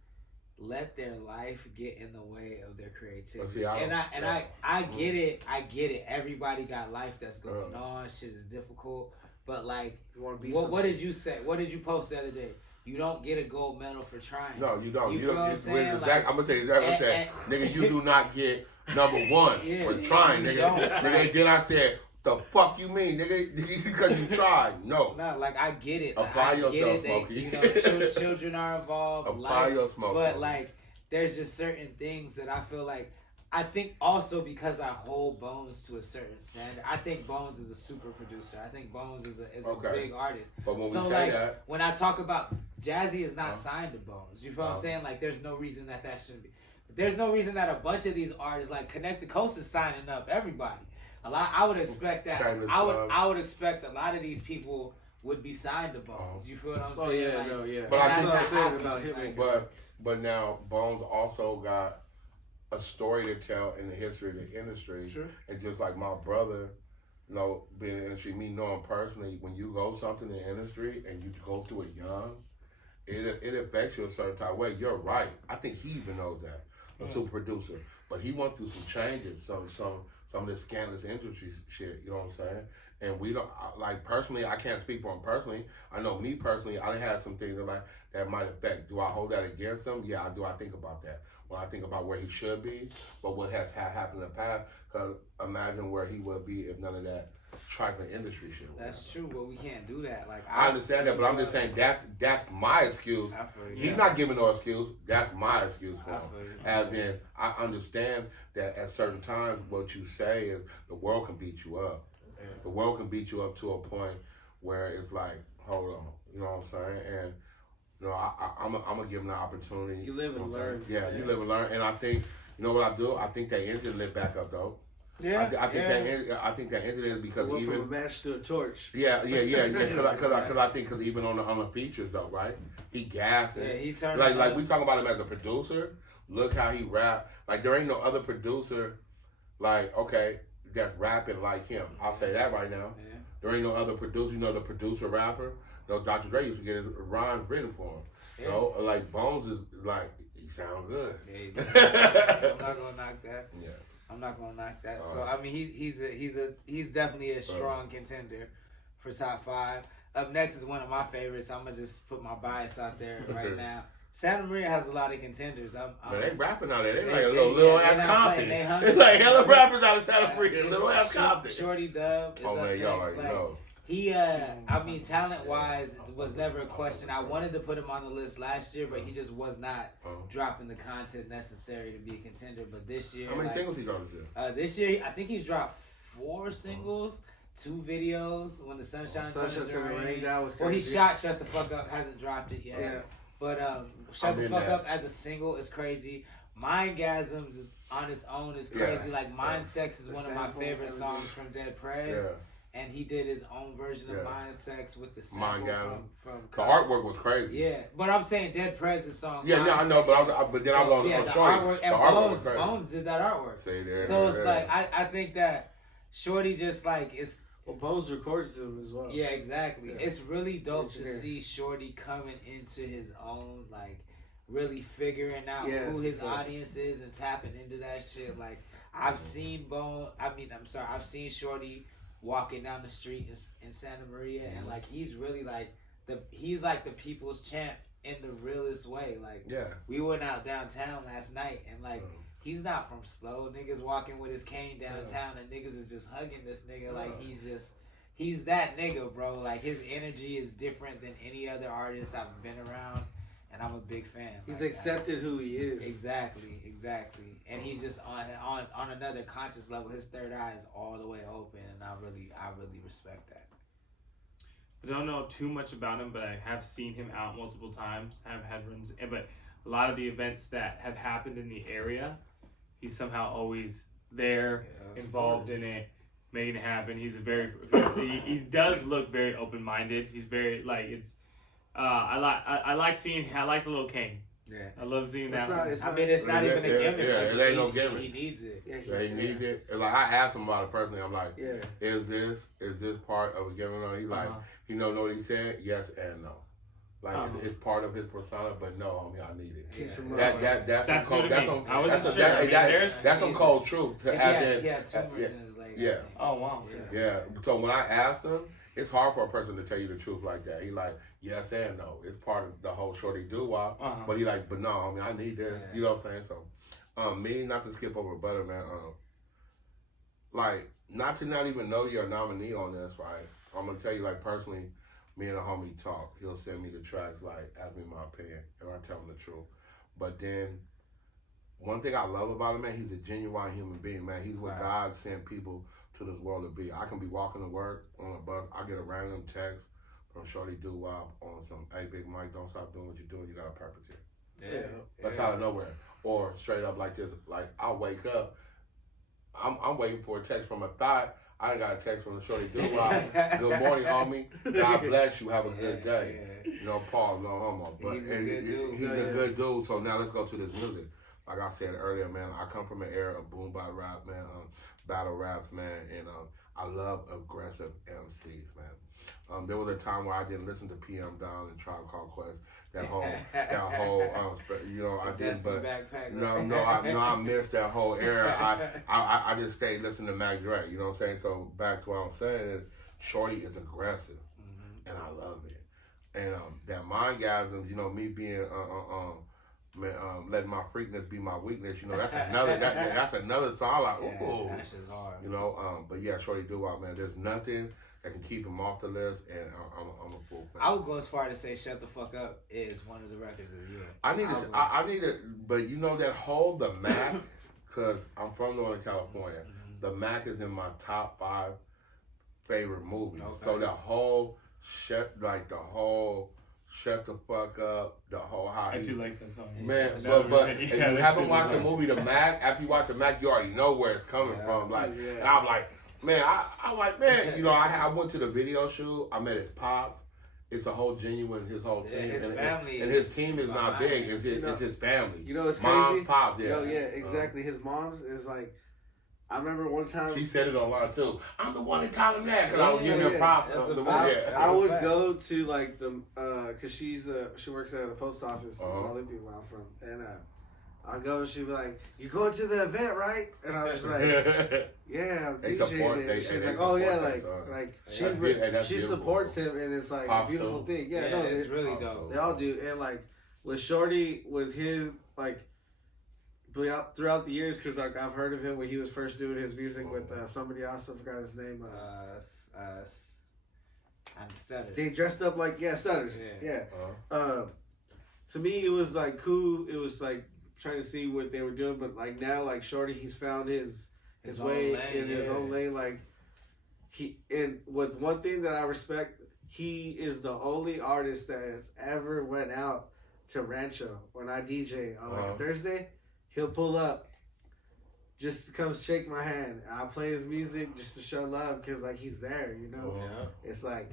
let their life get in the way of their creativity. I get it. I get it. Everybody got life that's going on. Shit is difficult. But like, what did you say? What did you post the other day? you don't get a gold medal for trying. No, you don't. You You feel don't. what I'm saying? I'm gonna tell you exactly what I'm saying. Nigga, you do not get number one for trying, you nigga. don't. Nigga, then I said, the fuck you mean, nigga? Because you tried. No. No, like I get it. Like, Apply I yourself, get it that, Smokey. children are involved. Apply your smoke. But Smokey. like, there's just certain things that I feel like. I think also because I hold Bones to a certain standard. I think Bones is a super producer. I think Bones is a big artist. But when so we say like that, when I talk about Jazzy is not signed to Bones. You feel what I'm saying? Like there's no reason that shouldn't be. There's no reason that a bunch of these artists like ConnecttheCoast is signing up everybody. A lot. I would expect that. I would expect a lot of these people would be signed to Bones. You feel what I'm saying? Yeah, like, no, yeah. But I that's think what I'm that saying happened. about him. Like, but now Bones also got a story to tell in the history of the industry. Sure. And just like my brother, you know, being in the industry, me knowing personally, when you go something in the industry and you go through it young, it affects you a certain type of way. You're right. I think he even knows that. A super producer. But he went through some changes, some of this scandalous industry shit, you know what I'm saying? And we don't, like, personally, I can't speak for him personally. I know me personally, I had some things that might affect. Do I hold that against him? Yeah, I do. I think about that. When I think about where he should be, but what has happened in the past, because imagine where he would be if none of that trifling industry shit was. That's true, but we can't do that. Like I understand that, but I'm just saying that's my excuse. He's not giving no excuse. That's my excuse for him. As in, I understand that at certain times, what you say is the world can beat you up. Yeah. The world can beat you up to a point where it's like, hold on, you know what I'm saying? And you know, I'm gonna give him the opportunity. You live and learn. Yeah, you live and learn. And I think, you know what I do? I think that engine lit back up though. Yeah, I think that ended because went even from a match to a torch. Yeah. Because I think even on the features though, right? He gassed it. Yeah, he turned like we talk about him as a producer. Look how he rap. Like there ain't no other producer, like that's rapping like him. I'll say that right now. Yeah. There ain't no other producer. You know the producer rapper. You know Dr. Dre used to get his rhymes written for him. Yeah. You know, like Bones is like he sound good. Yeah, I'm not gonna knock that. Yeah. I'm not gonna knock that. So I mean, he's definitely a strong contender for top 5. Up next is one of my favorites. I'm gonna just put my bias out there right now. Santa Maria has a lot of contenders. They rapping out there. They like a little ass Compton. They like hella rappers out of Santa Maria. Little ass Compton. Shorty Dub is up man, next. y'all already know. He, I mean, talent-wise, was never a question. I wanted to put him on the list last year, but he just was not dropping the content necessary to be a contender. But this year, how many singles he dropped this year? This year, I think he's dropped 4 singles, 2 videos. When the sunshine turns to rain. That was crazy. Well, he shot "Shut the Fuck Up," hasn't dropped it yet. Yeah. But "Shut the Fuck Up" as a single is crazy. Mindgasms is on its own is crazy. Yeah. Like Mind Sex is one of my favorite songs from Dead Prez. Yeah. And he did his own version of Mind Sex with the sample from the artwork was crazy. Yeah, but I'm saying Dead Prez's song. Yeah, I know, but then I was on the Shorty. artwork, and the artwork was crazy. Bones did that artwork. Say there, so it's like I think that Shorty just like is. Well, Bones records him as well. Yeah, exactly. Yeah. It's really dope to see Shorty coming into his own, like really figuring out who his audience is and tapping into that shit. Like I've seen I've seen Shorty walking down the street in Santa Maria, and like he's really like he's like the people's champ in the realest way. Like we went out downtown last night, and like he's not from slow. Niggas walking with his cane downtown, and niggas is just hugging this nigga. Like he's that nigga, bro. Like his energy is different than any other artist I've been around, and I'm a big fan. He's accepted who he is. Exactly. And he's just on another conscious level. His third eye is all the way open, and I really respect that. I don't know too much about him, but I have seen him out multiple times. I've had runs, but a lot of the events that have happened in the area, he's somehow always there, involved in it, making it happen. He's he does look very open-minded. He's very I like the little cane. Yeah, I love seeing that. It's not even a gimmick. It ain't no gimmick. He needs it. He needs it. And like I asked him about it personally. I'm like, is this part of a gimmick? He's like, he know what he said. Yes and no. Like it's part of his persona, but no, I need it. That's some cold truth. He had tumors in his leg. Yeah. Oh wow. Yeah. So when I asked him, it's hard for a person to tell you the truth like that. He like, yes and no. It's part of the whole Shorty doo-wop. But he like, but no, I mean, I need this. You know what I'm saying? So, me, not to skip over Butter, man, like, not to not even know you're a nominee on this, right? I'm going to tell you, like, personally, me and a homie talk. He'll send me the tracks, like, ask me my opinion, and I tell him the truth. But then, one thing I love about him, man, he's a genuine human being, man. He's what God sent people to this world to be. I can be walking to work on a bus. I get a random text from Shorty doo-wop on some, hey, Big Mike, don't stop doing what you're doing. You got a purpose here. Yeah. That's out of nowhere. Or straight up like this, like, I wake up, I'm waiting for a text from a thought. I ain't got a text from the Shorty doo-wop. Good morning, homie. God bless you. Have a good day. No pause, no homo. But he's a good dude. He's a good dude. So now let's go to this music. Like I said earlier, man, I come from an era of boom bap rap, man, battle raps, man, and I love aggressive MCs, man. There was a time where I didn't listen to PM Down and Tribe Called Quest. That whole, you know, I didn't. But I missed that whole era. I just stayed listening to Mac Dre. You know what I'm saying? So back to what I'm saying is, Shorty is aggressive, and I love it. And that mindgasm, you know, me being letting my freakness be my weakness. You know, that's another that's another song. Like, ooh, that shit's hard. You know, but yeah, Shorty doo-wop, man. There's nothing that can keep him off the list, and I'm a full fan. I would go as far to say "Shut the Fuck Up" is one of the records of the year. I need to, but you know that whole the Mac, because I'm from Northern California. The Mac is in my top 5 favorite movies. Okay. So the whole shut the fuck up, the whole how I do like that song. Man, but if you haven't watched the movie The Mac, after you watch The Mac, you already know where it's coming from. Like, and I'm like, man, I'm like, man, you know, I went to the video shoot. I met his pops. It's a whole genuine, his whole team. His family. And his team is not big. It's his family. You know, it's Mom, crazy. Pops, yeah. Exactly. His mom's is like, I remember one time. She said it online too. I'm the one that taught him that because I was giving her props. I would go to like the, cause she works at a post office in Olympia where I'm from, and I'd go and she'd be like, "You going to the event, right?" And I was like, "Yeah, I'm DJing." She's like, "Oh yeah, like she supports him, and it's like a beautiful thing." Yeah, no, it's really dope. They all do, and like with Shorty, with his like. Throughout the years, because like I've heard of him when he was first doing his music with somebody else, I forgot his name. Stutters. They dressed up like Stutters. Yeah. To me, it was like cool. It was like trying to see what they were doing, but like now, like Shorty, he's found his way in his own lane. Like and with one thing that I respect, he is the only artist that has ever went out to Rancho when I DJ on like a Thursday. He'll pull up just to come shake my hand. I play his music just to show love because, like, he's there, you know? Yeah. It's like,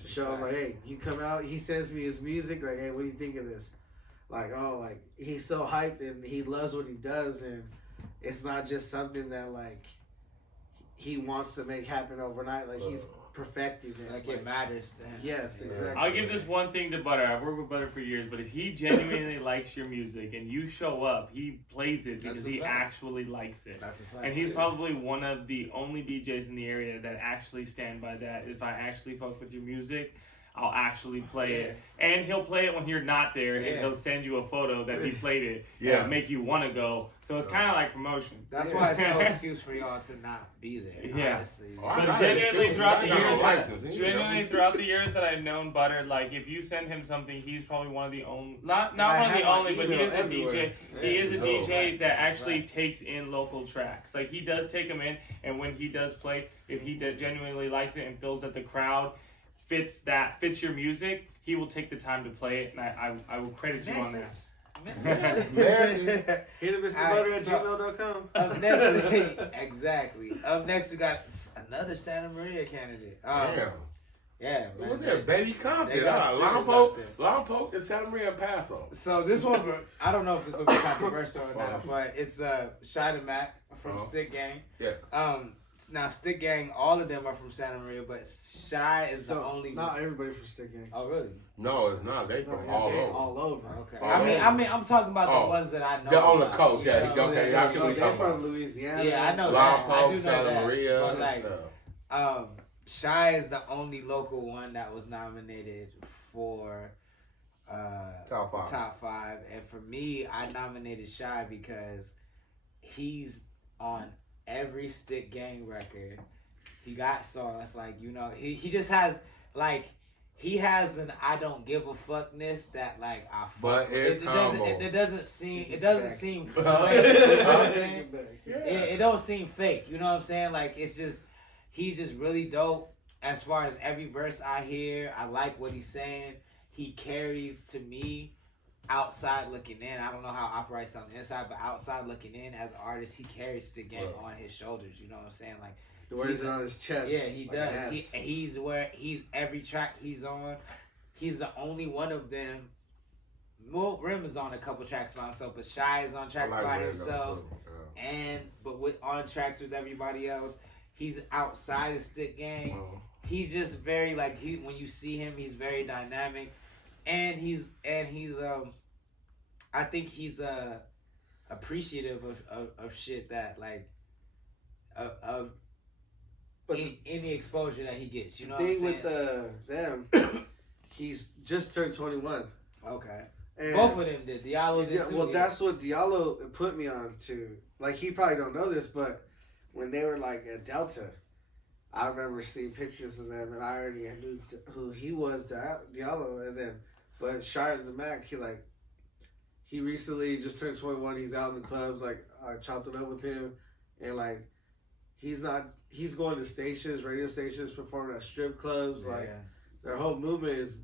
to show him, like, hey, you come out. He sends me his music, like, hey, what do you think of this? Like, oh, like, he's so hyped and he loves what he does. And it's not just something that, like, he wants to make happen overnight. Like, he's perfecting it. Like it matters to him. Yes, exactly. I'll give this one thing to Butter. I've worked with Butter for years, but if he genuinely likes your music and you show up, he plays it because he actually likes it. That's a fact. And he's probably one of the only DJs in the area that actually stand by that. If I actually fuck with your music, I'll actually play it. And he'll play it when you're not there, and he'll send you a photo that he played it and make you want to go. So it's kind of like promotion. That's why it's no excuse for y'all to not be there, honestly. But genuinely throughout the years that I've known Butter, like if you send him something, he's probably one of the only, not one of the only, but he is a DJ. He is a DJ that actually takes in local tracks. Like he does take them in, and when he does play, if he genuinely likes it and feels that the crowd fits your music, he will take the time to play it, and I will credit you on that. Hit him MrButter@gmail.com. Up next, exactly. Up next, we got another Santa Maria candidate. Yeah, man. What's there? Baby Compton. Lompoc and Santa Maria and Paso. So this one, I don't know if this will be controversial or not, but it's Shy the Mac from Stick Gang. Yeah. Now, Stick Gang, all of them are from Santa Maria, but Shy is the only. Not everybody from Stick Gang. Oh, really? No, it's not. They from all over. All over. Okay. I mean, I'm talking about the ones that I know. They're on the coast, yeah. They're from Louisiana. Yeah, I know Lompoc, that. I do know Santa that. Maria. But like, Shy is the only local one that was nominated for top five. And for me, I nominated Shy because he's on every Stick Gang record. He got sauce, like, you know, he just has, like, he has an I don't give a fuckness that, like, I fuck But with. it's humble. It doesn't seem fake. You know what I'm saying? It don't seem fake. You know what I'm saying? Like, it's just, he's just really dope. As far as every verse I hear, I like what he's saying. He carries, to me, outside looking in. I don't know how it operates on the inside, but outside looking in, as an artist, he carries Stick Gang on his shoulders. You know what I'm saying? Like, He wears it on his chest. yeah, he like does. He's every track he's on. He's the only one of them. Well, Rim is on a couple tracks by himself, but Shy is on tracks by himself. But on tracks with everybody else. He's outside of Stick Gang. He's just very, like, when you see him, he's very dynamic, and he's I think he's appreciative of shit that, like, of any exposure that he gets. You know what I'm saying? With them, he's just turned 21. Okay. And both of them did. Diallo did too. Well, that's what Diallo put me on to. Like, he probably don't know this, but when they were, like, at Delta, I remember seeing pictures of them, and I already knew who he was, Diallo. And then, but Shy the Mac, he recently just turned 21. He's out in the clubs. Like, I chopped it up with him, and, like, he's going to stations, radio stations, performing at strip clubs. Yeah. Like, their whole movement is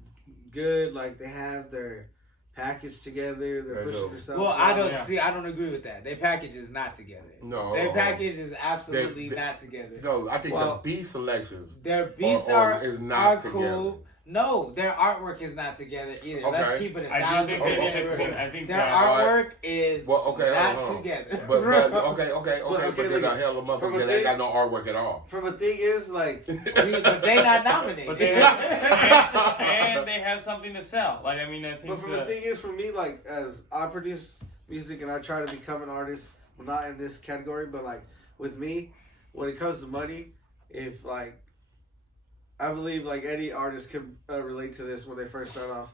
good. Like, they have their package together. They're pushing themselves. Well, I don't agree with that. Their package is not together. No, their package is absolutely not together. No, I think the beat selections. Their beats are together. cool. No, their artwork is not together either. Okay. Let's keep it 1,000%. I think their artwork is not together. But they got hell of motherfuckers. They ain't got no artwork at all. From a thing is, like, but they not nominated. But and they have something to sell. Like, I mean, I think. But from the thing is, for me, like, as I produce music and I try to become an artist, well, not in this category, but, like, with me, when it comes to money, if, like, I believe, like, any artist can relate to this when they first start off.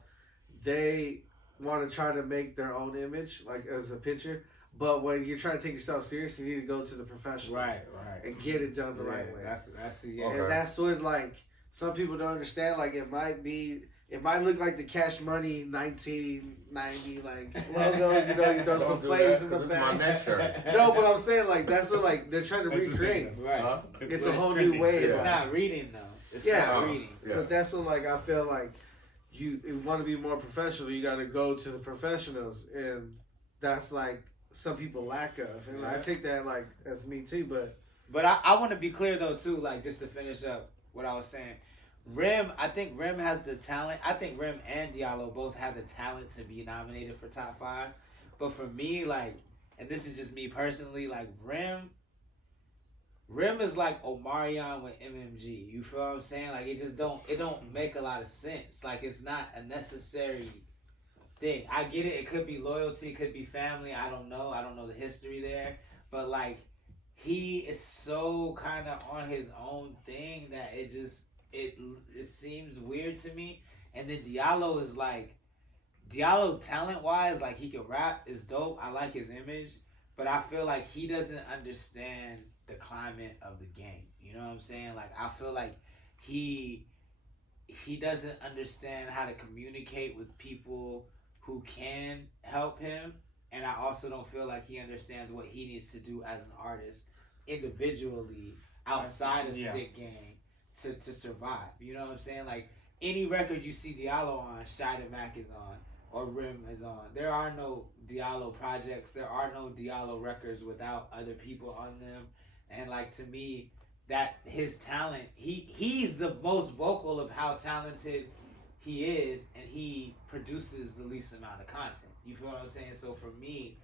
They want to try to make their own image, like, as a picture. But when you're trying to take yourself serious, you need to go to the professionals. Right. And get it done the right way. That's And that's what, like, some people don't understand. Like, it might look like the Cash Money 1990, like, logo. You know, you throw some flames in the back. No, but I'm saying, like, that's what, like, they're trying to recreate. Right. It's a whole new way. It's not reading, though. It's not reading. Yeah. But that's what, like, I feel like if you want to be more professional, you got to go to the professionals. And that's, like, some people lack of. And I take that, like, as me, too. But I want to be clear, though, too, like, just to finish up what I was saying. I think Rim has the talent. I think Rim and Diallo both have the talent to be nominated for top 5. But for me, like, and this is just me personally, like, Rim is like Omarion with MMG. You feel what I'm saying? Like, it don't make a lot of sense. Like, it's not a necessary thing. I get it. It could be loyalty. It could be family. I don't know. I don't know the history there. But, like, he is so kind of on his own thing that it seems weird to me. And then Diallo is like, talent-wise, like, he can rap, is dope. I like his image. But I feel like he doesn't understand the climate of the game. You know what I'm saying? Like, I feel like he doesn't understand how to communicate with people who can help him. And I also don't feel like he understands what he needs to do as an artist individually outside of Stick Gang to survive. You know what I'm saying? Like, any record you see Diallo on, Shy the Mac is on, or Rim is on. There are no Diallo projects. There are no Diallo records without other people on them. And, like, to me, that his talent, he's the most vocal of how talented he is, and he produces the least amount of content. You feel what I'm saying? So for me,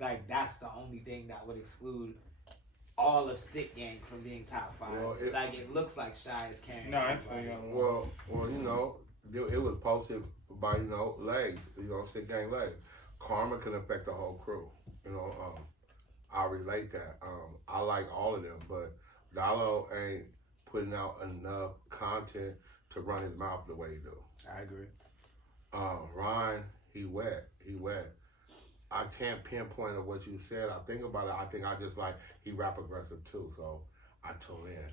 like, that's the only thing that would exclude all of Stick Gang from being top 5. Well, it looks like Shy is carrying. No, I feel you. Well, you know, it was posted by, you know, legs, you know, Stick Gang legs. Karma can affect the whole crew. You know, I relate that. I like all of them, but Diallo ain't putting out enough content to run his mouth the way he do. I agree. Ryan, he wet. I can't pinpoint of what you said. I think about it. I think I just like he rap aggressive too, so I tune in.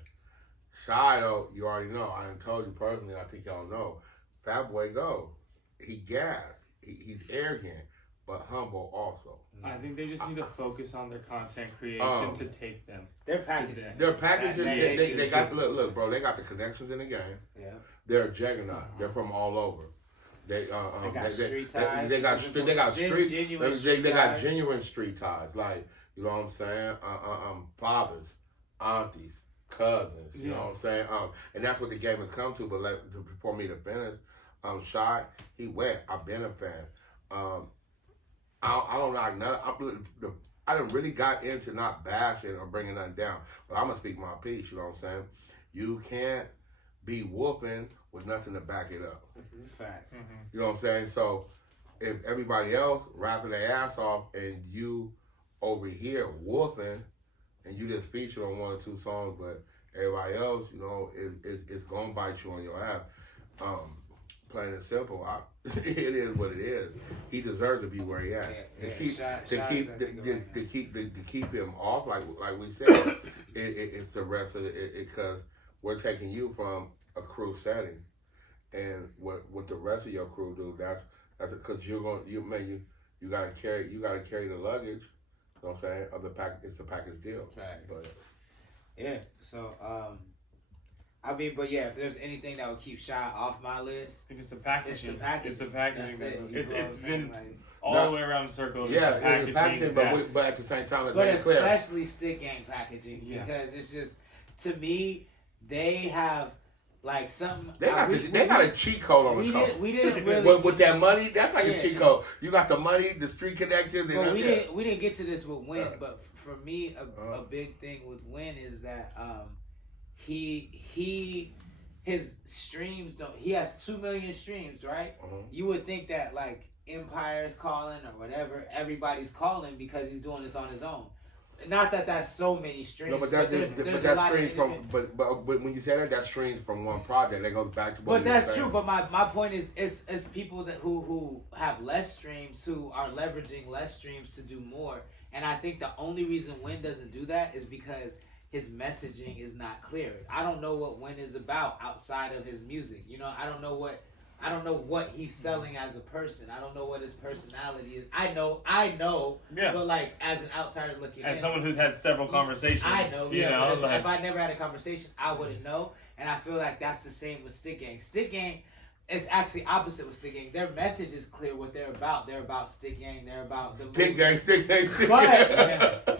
Shy though, you already know. I done told you personally. I think y'all know. Fat Boy go. He gas. He's arrogant, but humble also. I think they just need to focus on their content creation to take them. Their packaging. Their packaging. They got look, bro. They got the connections in the game. Yeah. They're a juggernaut. They're from all over. They got street ties. They got genuine genuine street ties. Like, you know what I'm saying? Fathers, aunties, cousins. You know what I'm saying? And that's what the game has come to. But for me to finish, Shy, he wet. I've been a fan. I don't like none. I done really got into not bashing or bringing nothing down. But I'm gonna speak my piece. You know what I'm saying? You can't be whooping with nothing to back it up. Fact. You know what I'm saying? So if everybody else rapping their ass off and you over here whooping and you just feature on 1 or 2 songs, but everybody else, you know, is gonna bite you on your ass. Plain and simple, it is what it is. He deserves to be where he at. To keep him off, like we said, it's the rest of it because we're taking you from a crew setting, and what the rest of your crew do, that's because you gotta carry the luggage. You know what I'm saying? Of the pack, it's a package deal. Right. But yeah, so I mean, but yeah, if there's anything that would keep Shy off my list, I think it's the packaging. It's the packaging. It's been like, all the way around the circle. Yeah, it's packaging, but at the same time, but especially Stick Gang packaging because it's just, to me, they have like something. They got a cheat code on the cover. We didn't really with that money. That's like a cheat code. You got the money, the street connections. But we didn't get to this with Win. But for me, a big thing with Win is that his streams he has 2 million streams, right? You would think that like Empire's calling or whatever, everybody's calling because he's doing this on his own. Not that that's so many streams. No, but that's streams from. But when you say that streams from one project, that goes back to. But that's true. But my point is, it's people that who have less streams, who are leveraging less streams to do more. And I think the only reason Win doesn't do that is because his messaging is not clear. I don't know what Win is about outside of his music. You know, I don't know what he's selling as a person. I don't know what his personality is. I know. Yeah. But like as an outsider looking in, as someone who's had several conversations, I know. Yeah. You know, if I never had a conversation, I wouldn't know. And I feel like that's the same with Stick Gang. Stick Gang, it's actually opposite with Stick Gang. Their message is clear what they're about. They're about Stick Gang. They're about the Stick Gang.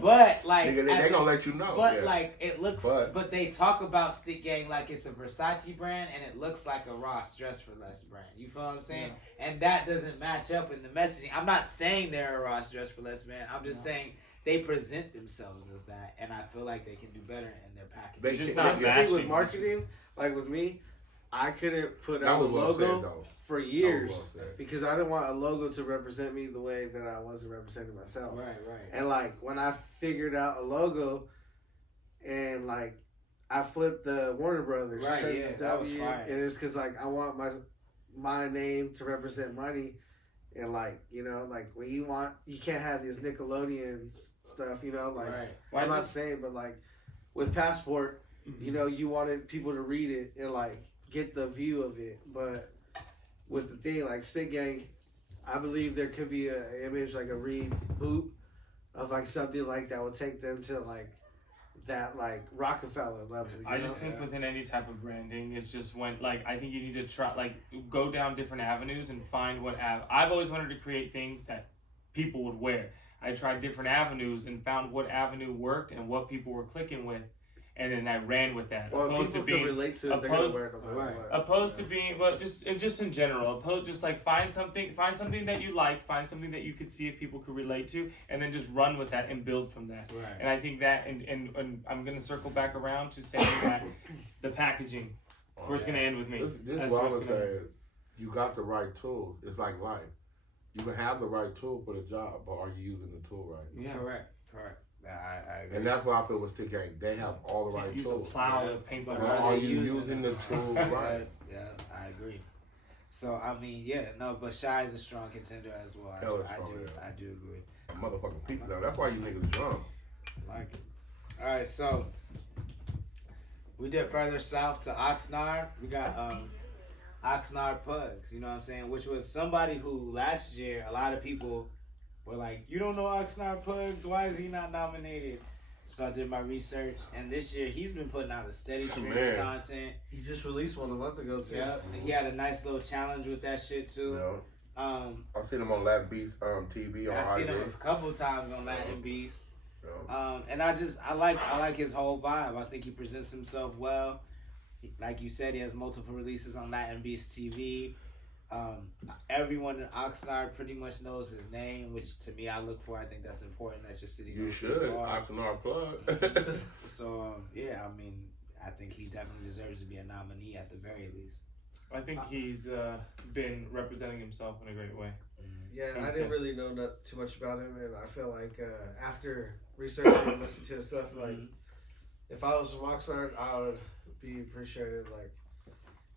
But like they gonna let you know. But like it looks. But they talk about Stick Gang like it's a Versace brand, and it looks like a Ross Dress for Less brand. You feel what I'm saying? Yeah. And that doesn't match up in the messaging. I'm not saying they're a Ross Dress for Less brand. I'm just saying they present themselves as that, and I feel like they can do better in their packaging. They just not matching with marketing. Like with me, I couldn't put out a logo for years because I didn't want a logo to represent me the way that I wasn't representing myself. Right. And like when I figured out a logo, and like I flipped the Warner Brothers. Right. Yeah. That was fire. And it's because like I want my name to represent money, and like you know like when you can't have these Nickelodeon stuff. You know like I'm not saying, but like with Passport, you know you wanted people to read it and like get the view of it, but with the thing like Stick Gang, I believe there could be an image like a reboot of like something like that would take them to like that like Rockefeller level. I just think within any type of branding, it's just when like I think you need to try like go down different avenues and find what I've always wanted to create things that people would wear. I tried different avenues and found what avenue worked and what people were clicking with. And then I ran with that. Well, opposed to being relate to opposed to being, well, just in general, just like find something that you like, find something that you could see if people could relate to, and then just run with that and build from that. Right. And I think that, and I'm gonna circle back around to saying that the packaging, where it's gonna end with me. This is what I'm gonna say. You got the right tools. It's like life. You can have the right tool for the job, but are you using the tool right? Yeah. Correct. I agree. And that's what I feel with Stick Gang. They have all the right Use a tools. plow to paint the But road. Are you using the tools right? Yeah, I agree. So I mean, yeah, no, but Shy is a strong contender as well. Hell is I strong, do yeah. I do agree. Motherfucking pizza though. That's why you niggas drunk. Like it. All right, so we did further south to Oxnard. We got Oxnard Pugs. You know what I'm saying? Which was somebody who last year a lot of people were like, "You don't know Oxnard Pugs? Why is he not nominated?" So I did my research, and this year he's been putting out a steady stream of content. He just released one a month ago too. Yeah, he had a nice little challenge with that shit too. Yeah. I've seen him on Latin Beast TV on I seen him Ivory. a couple times on Latin Beast. Yeah. And I like his whole vibe. I think he presents himself well. Like you said, he has multiple releases on Latin Beast TV. Everyone in Oxnard pretty much knows his name, which to me I look for. I think that's important that your city. You knows who should. you are. Oxnard plug. So yeah, I mean, I think he definitely deserves to be a nominee at the very least. I think he's been representing himself in a great way. Yeah, I He's didn't good. really know too much about him, and I feel like after researching and listening to his stuff, like if I was from Oxnard, I would be appreciated, like,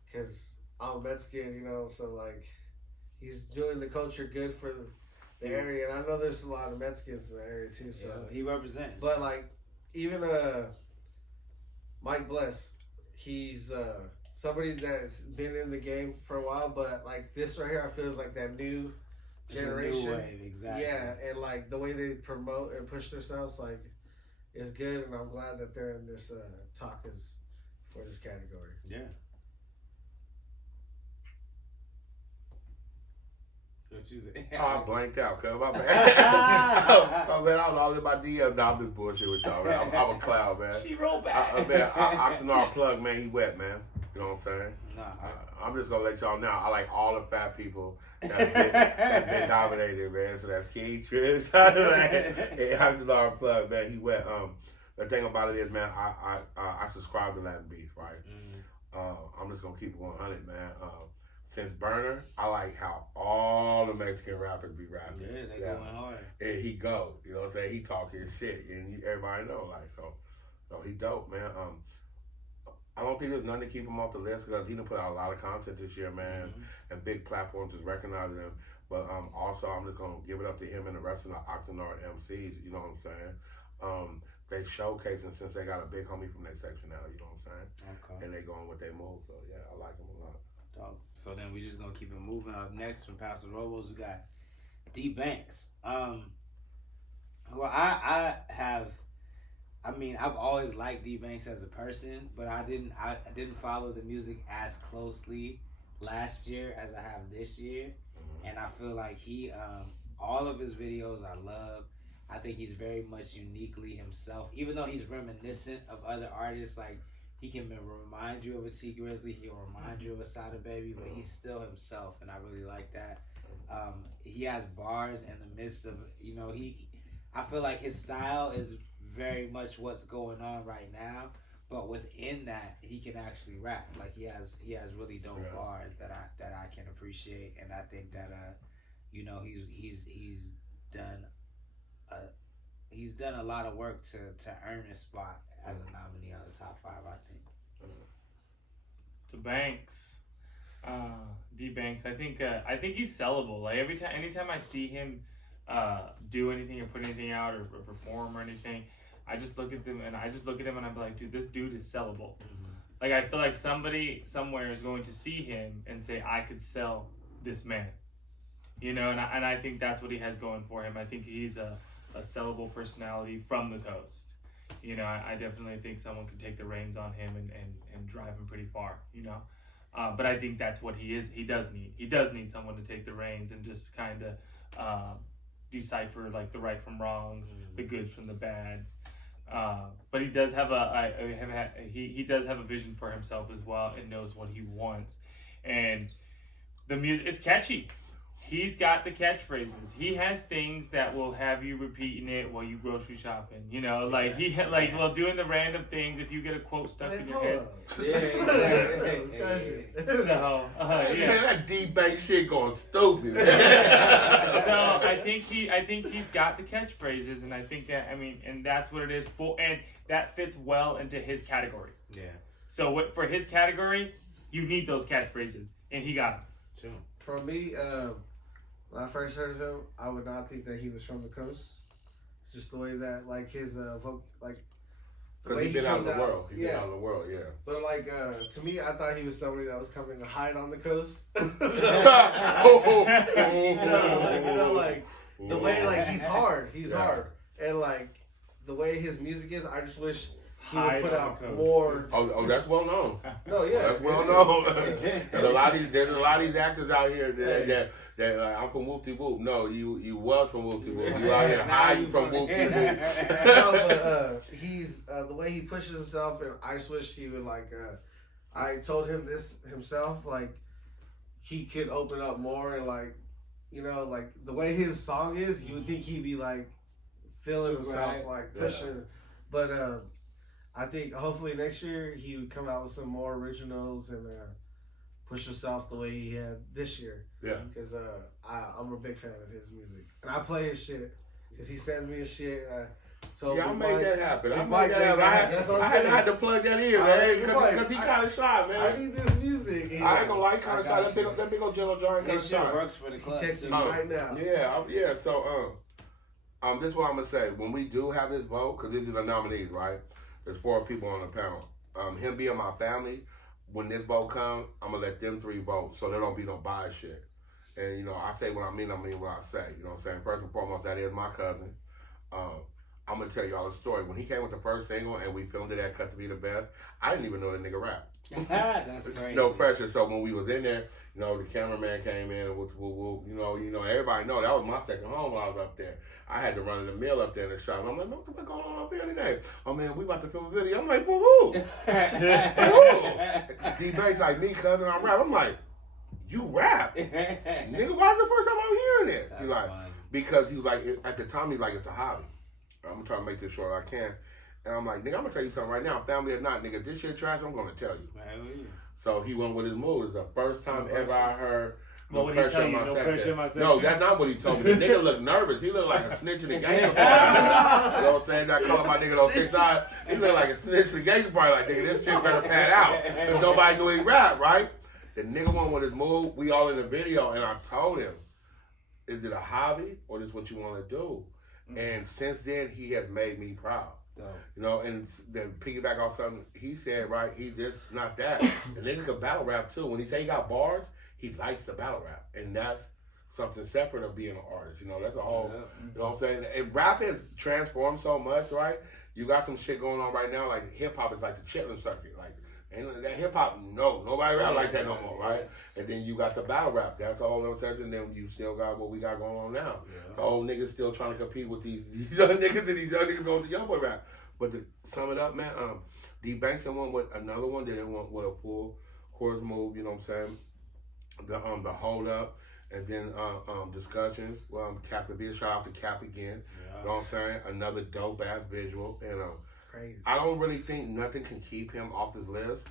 because I'm a Mexican, you know, so like he's doing the culture good for the area, and I know there's a lot of Mexicans in the area too. So Yeah, he represents. but like even Mike Bless, he's somebody that's been in the game for a while, but like this right here, I feel is like that new generation. New wave, exactly. Yeah, and like the way they promote and push themselves, like, is good, and I'm glad that they're in this talk is for this category. Yeah. What you think? Oh, I blanked out, cuz my bad. Oh, man, I was all in my DMs. Nah, I'm just bullshit with y'all, man. I'm a cloud, man. She rolled back. Oxnard plug, man, he wet, man. You know what I'm saying? Nah, I'm just gonna let y'all know. I like all the fat people that's been dominated, man. So that's King Trish. Oxnard plug, man. He wet. The thing about it is, man, I subscribe to Latin Beast, right? I'm just gonna keep it 100, man. Since Burner, I like how all the Mexican rappers be rapping. Yeah, they going hard. And he go, you know what I'm saying? He talk his shit, and everybody know, like, so he dope, man. I don't think there's nothing to keep him off the list because he done put out a lot of content this year, man, and big platforms is recognizing him. But also, I'm just gonna give it up to him and the rest of the Oxnard MCs. You know what I'm saying? They showcasing since they got a big homie from their section now. You know what I'm saying? Okay. And they going with their move. So yeah, I like him a lot. Dope. So then we just gonna keep it moving. Up next from Paso Robles, we got D Banks. Well, I've always liked D Banks as a person, but I didn't follow the music as closely last year as I have this year, and I feel like he all of his videos I love. I think he's very much uniquely himself, even though he's reminiscent of other artists. Like, he can remind you of a T Grizzly, he can remind you of a Sada Baby, but he's still himself, and I really like that. He has bars in the midst of, you know, I feel like his style is very much what's going on right now, but within that, he can actually rap. Like, he has really dope bars that I can appreciate, and I think that you know, he's done a lot of work to earn his spot as a nominee on the top 5, I think. To Banks, D Banks. I think he's sellable. Like anytime I see him do anything or put anything out or perform or anything, I just look at him and I'm like, dude, this dude is sellable. Like, I feel like somebody somewhere is going to see him and say, I could sell this man. You know, and I think that's what he has going for him. I think he's a sellable personality from the coast. You know, I definitely think someone could take the reins on him and drive him pretty far, you know. But I think that's what he is. He does need someone to take the reins and just kind of decipher, like, the right from wrongs, the goods from the bads. But he does have he does have a vision for himself as well and knows what he wants. And the music, it's catchy. he's got the catchphrases. He has things that will have you repeating it while you grocery shopping. You know, like well, doing the random things. If you get a quote stuck in your head. So, Man, that D-Bank shit going stupid. So I think he's got the catchphrases, and I think that and that's what it is for, and that fits well into his category. Yeah. So for his category, you need those catchphrases, and he got them. True. For me, when I first heard of him, I would not think that he was from the coast. Just the way that his Because he's been out of the world. He's been out of the world, yeah. But to me, I thought he was somebody that was coming to hide on the coast. The way he's hard. He's hard. And the way his music is, I just wish he would put out more. Oh, that's well known. No, yeah, that's well known. There's a lot of these actors out here that I'm from Whoop De Whoop. No, you was from Whoop De Whoop. You out here hiding from Whoop De Whoop. No, but he's the way he pushes himself, and I just wish he would I told him this himself, he could open up more and the way his song is, you would think he'd be feeling himself, pushing, but I think hopefully next year he would come out with some more originals and push himself the way he had this year. Yeah. Because I'm a big fan of his music. And I play his shit. Because he sends me his shit. I made that happen. I had to plug that in, man. Because he kind of shy, man. I need this music. I ain't gonna lie, kind of shy. That big old Jello Giant kind of This shy. shit works for the club. Text me right now. Yeah. So, this is what I'm gonna say. When we do have this vote, because this is the nominees, right? There's 4 people on the panel. Him being my family, when this vote comes, I'm going to let them 3 vote so there don't be no bias shit. And, I say what I mean what I say. You know what I'm saying? First and foremost, that is my cousin. I'm going to tell y'all a story. When he came with the first single and we filmed it at Cut to Be the Best, I didn't even know that nigga rap. That's crazy. No pressure. So when we was in there, the cameraman came in and everybody know that was my second home when I was up there. I had to run in the mill up there in the shop. And I'm like, what the fuck going on up here today? Oh man, we about to film a video. I'm like, well, who? Who? D-Bass like, me, cousin, I rap. I'm like, you rap? Nigga, why is the first time I'm hearing it? He's like, funny. Because he was like, at the time, he's like, it's a hobby. I'm gonna try to make this short as I can. And I'm like, nigga, I'm gonna tell you something right now, family or not, nigga, this shit trash, I'm gonna tell you. So he went with his moves. It's the first time ever I heard no pressure in my section. No, that's not what he told me. The nigga looked nervous. He looked like a snitch in the game. You know what I'm saying? That calling my nigga on 6 eyes. He looked like a snitch in the game party. Like, nigga, this shit better pan out. Because nobody knew he rap, right? The nigga went with his move. We all in the video. And I told him, is it a hobby or is this what you want to do? And since then, he has made me proud. And then piggyback off something he said, right? He just not that. The nigga can battle rap too. When he say he got bars, he likes to battle rap, and that's something separate of being an artist. That's a whole. You know what I'm saying? And rap has transformed so much, right? You got some shit going on right now, like hip hop is like the chitlin circuit, and that hip hop, nobody rap like that no more, right? And then you got the battle rap. That's a whole other section. And then you still got what we got going on now. The old niggas still trying to compete with these young niggas, and these young niggas going to young boy rap. But to sum it up, man, D-Banks went with another one. They didn't want with a full chorus move. You know what I'm saying? The hold up, and then discussions. Cap the beer. Shout out to Cap again. You know what I'm saying? Another dope ass visual. And crazy. I don't really think nothing can keep him off this list,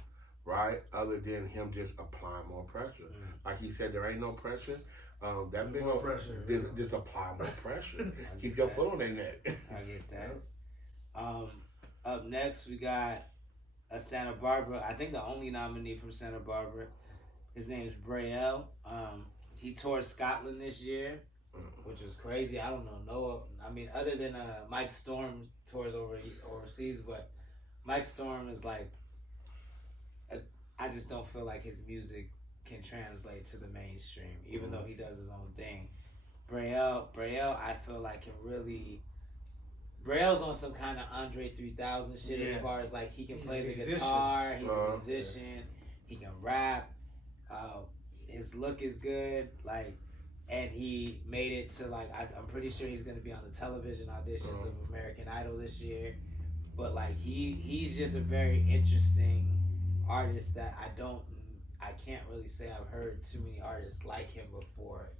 right? Other than him just applying more pressure. Like he said, there ain't no pressure. That big more pressure. Just apply more pressure. Keep your foot on their neck. I get that. Up next, we got a Santa Barbara. I think the only nominee from Santa Barbara. His name is Braille. He toured Scotland this year, which was crazy. I don't know. Other than Mike Storm tours overseas, but Mike Storm is I just don't feel like his music can translate to the mainstream, even though he does his own thing. Braille, I feel like can really. Braille's on some kind of Andre 3000 shit as far as he can play the guitar. He's a musician. He can rap. His look is good. And he made it to I'm pretty sure he's gonna be on the television auditions of American Idol this year. But he's just a very interesting artist that I can't really say I've heard too many artists like him before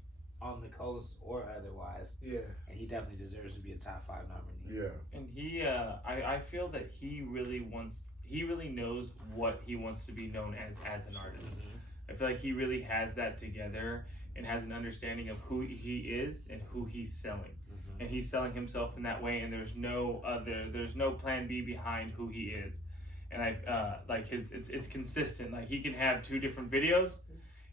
on the coast or otherwise. Yeah. And he definitely deserves to be a top 5 nominee. Yeah. And he, I feel that he really knows what he wants to be known as an artist. I feel like he really has that together and has an understanding of who he is and who he's selling. And he's selling himself in that way, and there's no plan B behind who he is. And I like it's consistent. Like he can have 2 different videos,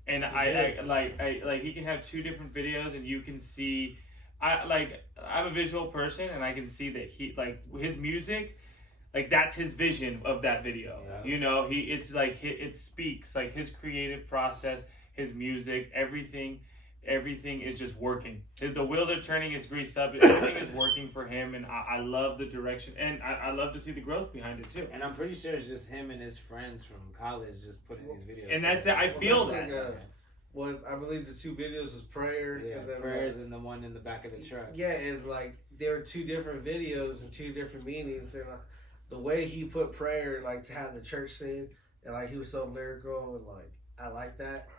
and he can have 2 different videos, and you can see, I'm a visual person, and I can see that he like his music, like that's his vision of that video. Yeah. You know, it speaks like his creative process, his music, everything is just working. The wheels are turning, it's greased up, everything is working for him, and I love the direction, and I love to see the growth behind it too. And I'm pretty sure it's just him and his friends from college just putting these videos. And I feel that. Well, I believe the 2 videos was Prayer. Yeah, and then Prayers and the one in the back of the truck. Yeah, and like there were 2 different videos and 2 different meanings, and the way he put Prayer, like to have the church scene, and like he was so lyrical, and like I like that.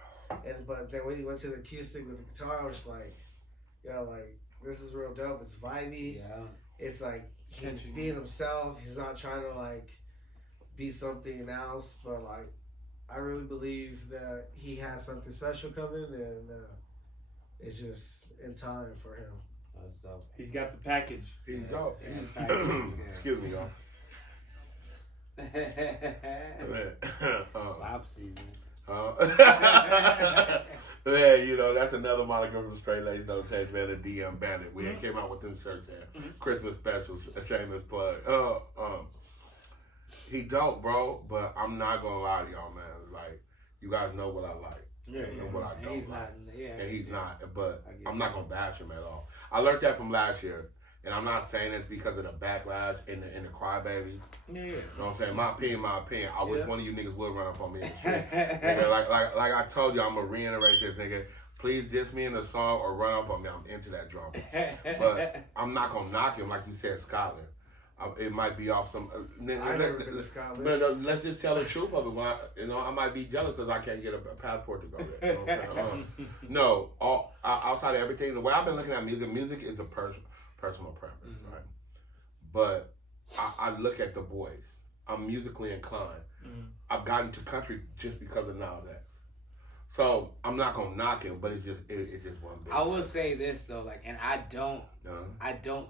But then when he went to the acoustic with the guitar, I was just like, yo, like this is real dope. It's vibey. Yeah. It's like he's being himself. He's not trying to like be something else, but like I really believe that he has something special coming, and it's just in time for him. That's dope. He's got the package. He's dope. Excuse me, y'all. Bob season. Man, you know, that's another moniker from Straight Laced No Change, man, the DM Bandit. We came out with them shirts there. Christmas specials, a shameless plug. He dope, bro, but I'm not gonna lie to y'all, man. Like, you guys know what I like. Yeah, and what I don't he's like. not, yeah, and he's not, but I'm you. not gonna bash him at all. I learned that from last year. And I'm not saying it's because of the backlash and the crybabies. Yeah. You know what I'm saying? My opinion. I wish one of you niggas would run up on me. Nigga, like I told you, I'm going to reiterate this, nigga. Please diss me in the song or run up on me. I'm into that drama. But I'm not going to knock him like you said, Scotland. It might be off some... I never been to Scotland. No, let's just tell the truth of it. When I might be jealous because I can't get a passport to go there. You know what I'm saying? No, outside of everything, the way I've been looking at music is a personal preference, right? But I look at the boys. I'm musically inclined. I've gotten to country just because of Nas X. So I'm not gonna knock him, but it's just one big. I will say this though, like, and I don't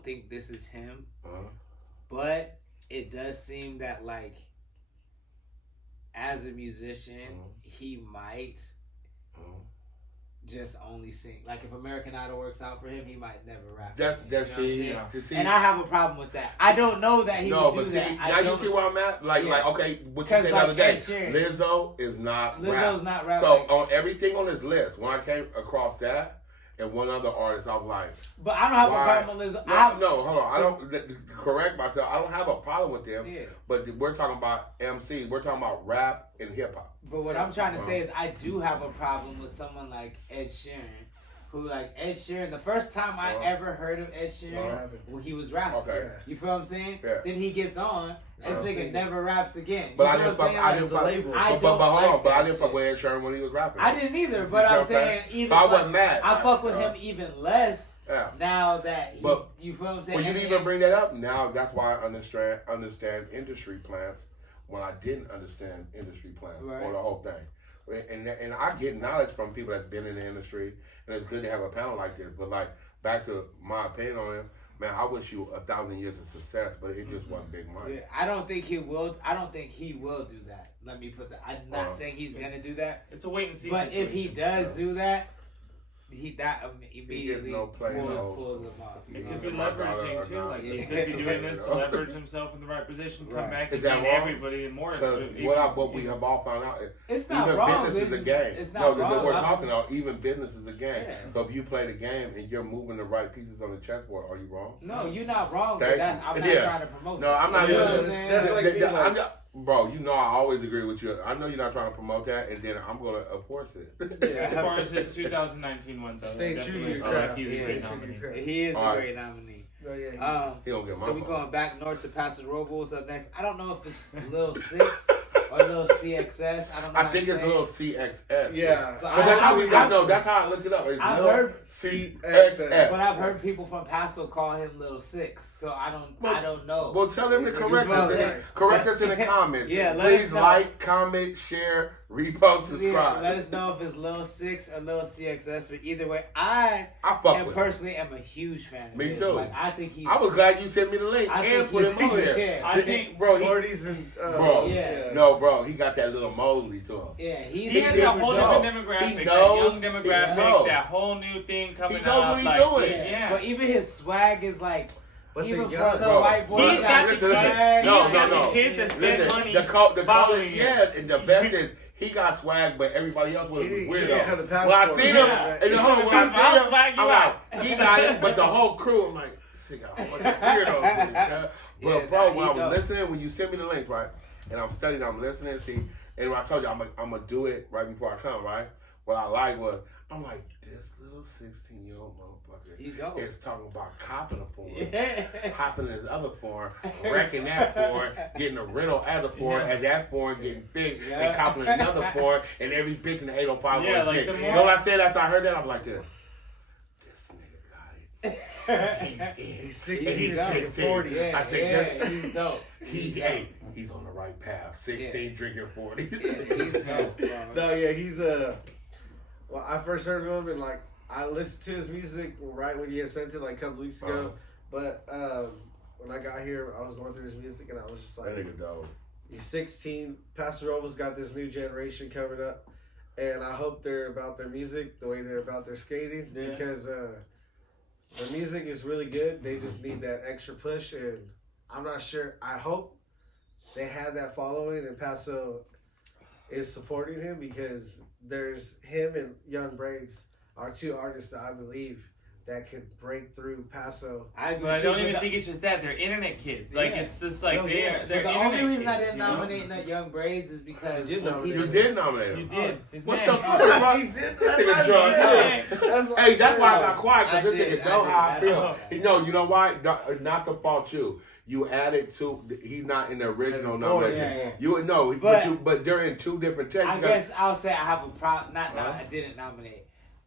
think this is him, but it does seem that like, as a musician, he might. Just only sing. Like if American Idol works out for him, he might never rap. And I have a problem with that. I don't know that he would do that. Now you see where I'm at? Like okay, what you said the other day. Lizzo is not Lizzo's not rap. So on everything on this list, when I came across that and one other artist, I was like, but I don't have a problem with Lizzo. No, hold on. I don't correct myself. I don't have a problem with them. Yeah. But we're talking about MC. We're talking about rap and hip hop. But what I'm trying to say is I do have a problem with someone like Ed Sheeran, who like Ed Sheeran, the first time I ever heard of Ed Sheeran when he was rapping. Okay. You feel what I'm saying? Yeah. Then he gets on, this nigga never raps again. But I didn't fuck with Ed Sheeran when he was rapping. I didn't either, but I'm saying I wasn't mad. I fuck with him even less now that you feel what I'm saying? When you even bring that up, now that's why I understand industry plans when I didn't understand industry plans or the whole thing. And I get knowledge from people that's been in the industry, and it's good to have a panel like this. But like, back to my opinion on him, man, I wish you 1,000 years of success, but it just wasn't big money. Yeah, I don't think he will do that. Let me put that. I'm not saying he's gonna do that. It's a wait and see. But if he does do that, immediately pulls him off. It could be leveraging too. Like he could be doing this to leverage himself in the right position, come back and gain everybody and more. What we have all found out, it's not wrong. Business is a game. It's not wrong. We're talking about even business is a game. Yeah. So if you play the game and you're moving the right pieces on the chessboard, are you wrong? No, you're not wrong. But I'm not trying to promote. No, I'm not. That's like bro, you know I always agree with you. I know you're not trying to promote that, and then I'm going to enforce it. As far as his 2019 one, though, stay true to your craft. He is a great nominee. Oh, yeah, so we going back north to Paso Robles up next. I don't know if it's Lil 6 or Lil CXS. I don't know. I think it's a little CXS. Yeah. But But that's how we got. No, that's how I looked it up. It's I've Lil heard- CXS. But I've heard people from Paso call him Little Six, so I don't know. Well, tell them to correct smells us. like- Correct us in the comments. Yeah, let us Please know. like, comment, share, repost, Yeah, subscribe. let us know if it's Lil Six or Lil CXS. But either way, I I fuck am with personally am a huge fan of Me his. too. Like, I think he's. I was glad you sent me the link I and think put him he's- on there. yeah. I think, bro, he, 40s and bro, yeah. no, bro, he got that little Mosley to him. Yeah, he's he has a different whole though. different demographic, He that knows- young he demographic, knows. that whole new thing coming He knows up. what he like, doing. Yeah. But even his swag is like. But Even they're for young, the bro. white boy, He's got the Listen, kids. listen. No, He's got no, the no. kids that spend Listen, money the color, following him. yeah, and the best is he got swag, but everybody else was He weird. didn't have the When I passport. seen him, Yeah. and hold on, when I'll I seen swag him, you I'm out. like, he got it, but the whole crew, I'm like, this nigga, a fucking weirdo. But Yeah, bro, nah, when I he was dope. listening, when you sent me the links, right, and I'm studying, I'm listening, see, and when I told you I'm gonna do it right before I come, right, what I like was, I'm like, this little 16-year-old motherfucker He dope. is talking about copping a porn. Yeah. Hopping his other porn, wrecking that porn, getting a rental as a porn, and that porn getting big, Yeah. and copping another porn, and every bitch in the 805 Yeah, was like dick. the You more- know what I said after I heard that? I'm like, this nigga got it. He's He's 16 dope. and 16. 40. Yeah, I said, yeah, he's dope. He's on the right path. 16 drinking 40. Yeah, he's dope, bro. No, yeah, he's well, I first heard of him and like I listened to his music right when he had sent it like a couple weeks ago. But when I got here, I was going through his music and I was just like, That nigga dope. he's 16. Pastor Rova's got this new generation coming up, and I hope they're about their music the way they're about their skating because the music is really good. They just need that extra push, and I'm not sure. I hope they have that following, and Paso is supporting him because there's him and Young Braids are two artists that I believe that could break through Paso. I agree. But I don't But even the- think it's just that. They're internet kids. Like, Yeah. it's just like, No, they're But the internet only reason I kids, didn't you know? nominate that Young Braids is because You did when nominate You him. did nominate him. You did. His What man. the fuck, bro? He did. This nigga That's drunk. it. Hey, That's what hey, that's why I said. got quiet, I because this did, nigga know I how I did. feel. You know why? Not to fault you. You added to, he's not in the original nomination. yeah. You know, but they're in two different texts. I guess I'll say I have a problem. I didn't nominate.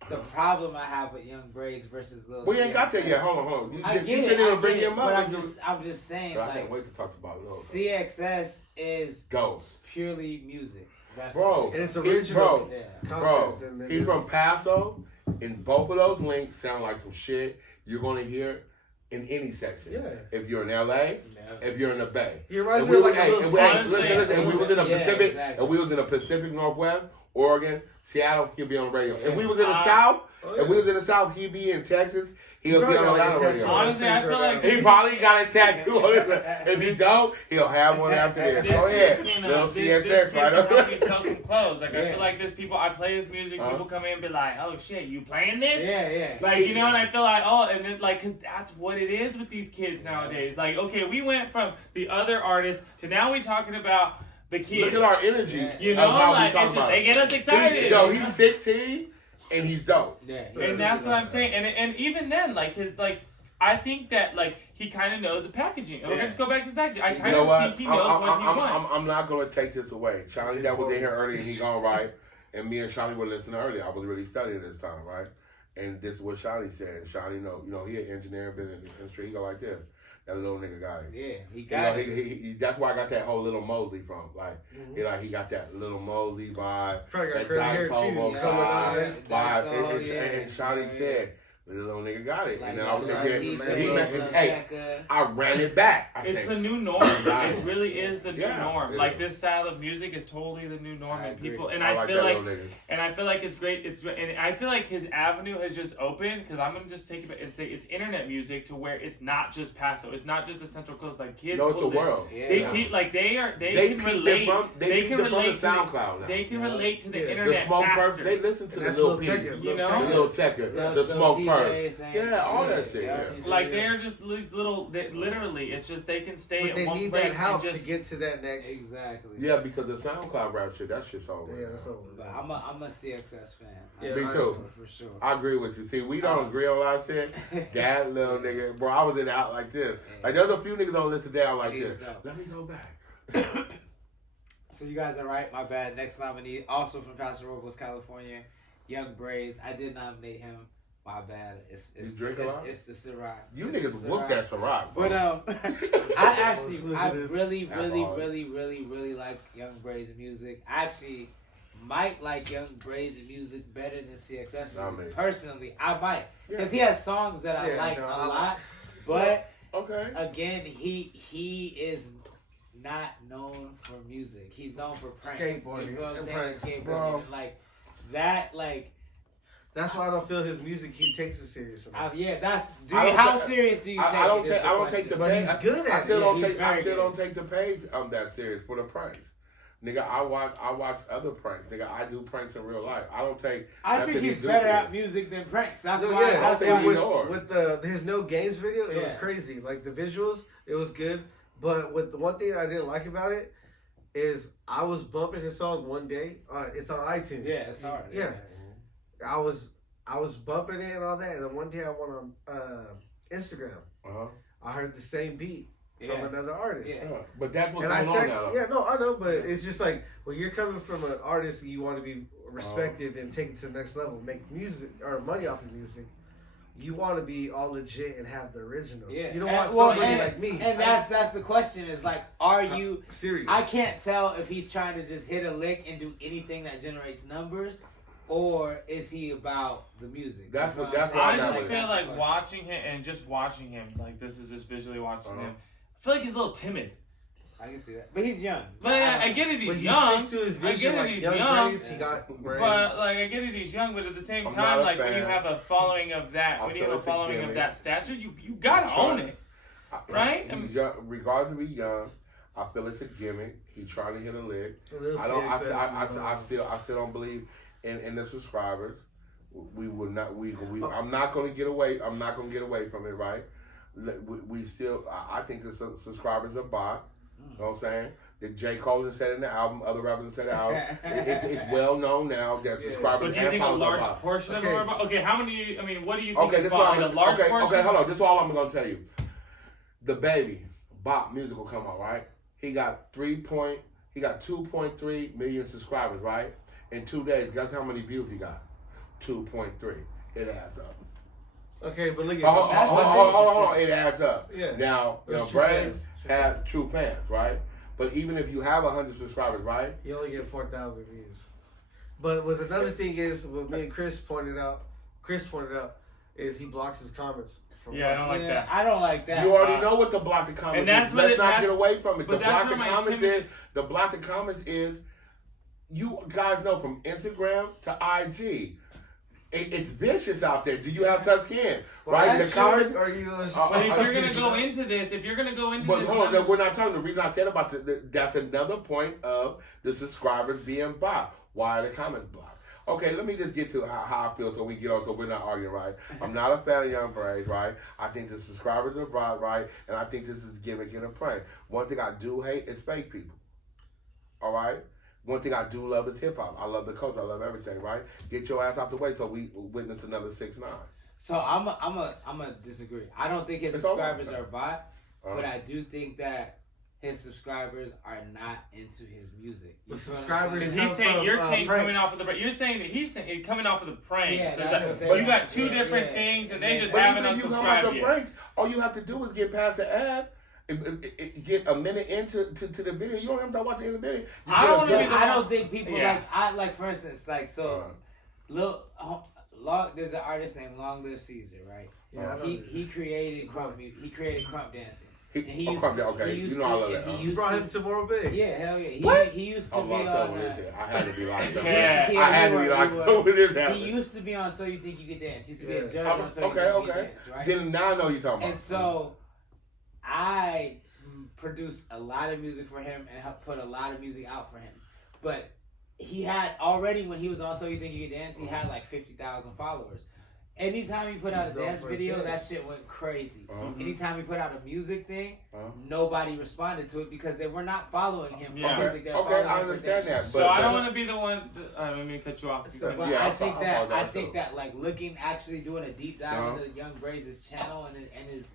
The problem I have with Young Braids versus Lil We ain't got that yet. CXS. Hold on. You I get didn't it, even bring I get it, him but up. I'm just saying, Bro, I like, can't wait to talk about Lil. CXS is Go. purely music. That's Bro, And it's bro, original Yeah. concept. bro, and then he's it's- from Paso, and both of those links sound like some shit you're gonna hear in any section. Yeah. If you're in LA, if you're in the Bay. He reminds And me we of like was- a little and spot. listen, and we was in the Yeah, Pacific, exactly. and we was in the Pacific Northwest, Oregon, Seattle, he'll be on the radio. If we was in the Uh, South, Oh, if we was in the South, he'd be in Texas, he'll be probably on got, like, Atlanta a radio. tattoo on his Honestly, I face feel right like now. He probably got a tattoo on his. If he don't, he'll have one after this. This Oh yeah, kid can, little this CSS kid right can up. help me sell some clothes. Like, I Yeah. feel like there's people, I play his music, people come in and be like, oh shit, you playing this? Yeah. Like, you know, and I feel like, oh, and then, like, because that's what it is with these kids nowadays. Like, okay, we went from the other artists to now we talking about the kids. Look at our energy. Yeah. You of know, how we like, talk it's just, about they it. get us excited. He's 16 and he's dope. Yeah. And that's what I'm saying. And even then, like, I think that, like, he kind of knows the packaging. We're going to go back to the packaging. I You kind know of what? think he knows what he wants. I'm not going to take this away. Shani that was in here earlier, he gone right. And me and Shani were listening earlier. I was really studying this time, right? And this is what Shani said. Shani, you know, he an engineer, been in the industry. He go like this. That little nigga got it. Yeah, he You got know, it. he that's where I got that whole Little Mosley from. Like, he got that Little Mosley vibe. Probably got that curly hair, Dice too. Hobo Yeah, Colored vibe. eyes. And Shawty said, the little nigga got it. Like, And then I was like thinking, TJ, hey, Checker. I ran it back. I It's think. the new norm. It really is the new Yeah, norm. yeah. Like, this style of music is totally the new norm, I and agree. people. And I I like feel that like, little nigga. and I feel like it's great. And I feel like his avenue has just opened because I'm gonna just take it and say it's internet music to where it's not just Paso. It's not just the Central Coast. Like kids, No, it's a will- world. Yeah. They Yeah. like they They can peeped relate. it from- they peeped can it from relate the to SoundCloud now. They can Yeah. relate to the Yeah. The internet smoke faster. perp, they listen to And the that's little Lil people. Tecca, You know? The little Tecker, the smoke perp. saying, Yeah, all that shit. yeah. Yeah. Like they're just these little. Literally, it's just they can stay But at they one need place that help and just. to get to that next. Exactly. Yeah, because the SoundCloud rap shit, that shit's over. Yeah, that's over. But I'm a CXS fan. Yeah, Me I too. am. For sure. I agree with you. See, we don't agree on a lot of shit. That little nigga, bro, I was in the out like this. Like, there's a few niggas on the list today, I'm like He's this. dope. Let me go back. So you guys are right. My bad. Next nominee, also from Paso Robles, California, Young Braids. I did nominate him. My bad. It's You drink a lot? It's the Ciroc. You It's niggas the whooped Ciroc. that Ciroc. But I really like Young Braids music. I actually might like Young Braids music better than CXS music. Personally, I might, because he has songs that I like a lot. But again, he is not known for music. He's known for pranks. Skateboarding. You know what I'm saying? Pranks, Skateboarding. bro. Like that. Like. That's why I don't feel his music. He takes it serious enough. How serious do you take it? I don't take the But page. he's good at I still it. don't take the page that serious for the pranks. Nigga, I watch other pranks. Nigga, I do pranks in real life. I don't take. I think he's better at music than pranks. That's why. Yeah, That's why. With his No Games video, it was crazy. Like the visuals, it was good. But with the one thing I didn't like about it is I was bumping his song one day. It's on iTunes. Yeah, it's hard. Yeah. I was bumping it and all that, and then one day I went on Instagram. I heard the same beat from another artist. Yeah. But that's what's and going I text, on now. yeah, no, I know, but it's just like when you're coming from an artist, you want to be respected and take it to the next level, make music or money off of music. You want to be all legit and have the originals. Yeah. You don't want somebody like me. And that's the question is like, are you serious? I can't tell if he's trying to just hit a lick and do anything that generates numbers, or is he about the music? That's what I just feel like watching him, like this is just visually watching him. I feel like he's a little timid. I can see that, but he's young. But I get it, he's young. I get it, he's young. He got braids. But like, I get it, he's young. But at the same time, like when you have a following of that, stature, you gotta own it, right? Regardless of being young, I feel it's a gimmick. He's trying to hit a lick. I still don't believe in the subscribers. I'm not gonna get away. I'm not gonna get away from it, right? We still. I think the subscribers are bought. You know what I'm saying? That J. Cole has said in the album, other rappers have said in the album. It's well known now that subscribers. But do you think a large portion of them are bought? Okay, how many? I mean, what do you think? Okay, a large portion? Okay, hold on. This is all I'm gonna tell you. The Baby Bop music will come out, right? He got 2.3 million subscribers, right? In 2 days, guess how many views he got? 2.3. It adds up. Okay, but look at hold on. It adds up. Yeah. Now, Prez have true fans, right? But even if you have 100 subscribers, right? You only get 4,000 views. But with another thing is, what me and Chris pointed out, is he blocks his comments. I don't like that. I don't like that. You already know what the block the comments is. Let's not get away from it. The block the comments is, you guys know from Instagram to IG. It's vicious out there. Do you have tough skin? Right? The comments. Are you? But if you're gonna go into this, but hold on, we're not talking. The reason I said about that's another point of the subscribers being blocked. Why are the comments blocked? Okay, let me just get to how I feel so we get on, so we're not arguing, right? I'm not a fan of Young Braids, right? I think the subscribers are blocked, right? And I think this is gimmick and a prank. One thing I do hate is fake people. All right? One thing I do love is hip hop. I love the culture. I love everything, right? Get your ass out the way so we witness another 6ix9ine. So I'm a disagree. I don't think his subscribers are bought, but I do think that his subscribers are not into his music. Subscribers, he's saying you're coming off of the. You're saying that he's coming off of the prank. Yeah, so you got two different things, and they just haven't unsubscribed yet. All you have to do is get past the ad. Get a minute into the video. You don't have to watch the end of the video. I don't think people like for instance, there's an artist named Long Live Caesar, right? Yeah, he created crump music. He created crump dancing. You brought him to Morro Bay. Yeah, hell yeah. He used to be on. I had to be locked up. I had to be locked up with this. He used to be on So You Think You Could Dance. He used to be a judge on So You Think You Could Dance, right? Then now I know you're talking about. And so I produced a lot of music for him and helped put a lot of music out for him. But he had already, when he was on So You Think You Could Dance, he had like 50,000 followers. Anytime he put out a dance video, that shit went crazy. Anytime he put out a music thing, nobody responded to it because they were not following him for music. Okay, I understand that. So I don't want to be the one. Let me cut you off. So, I think that like doing a deep dive into Young Braids' channel and his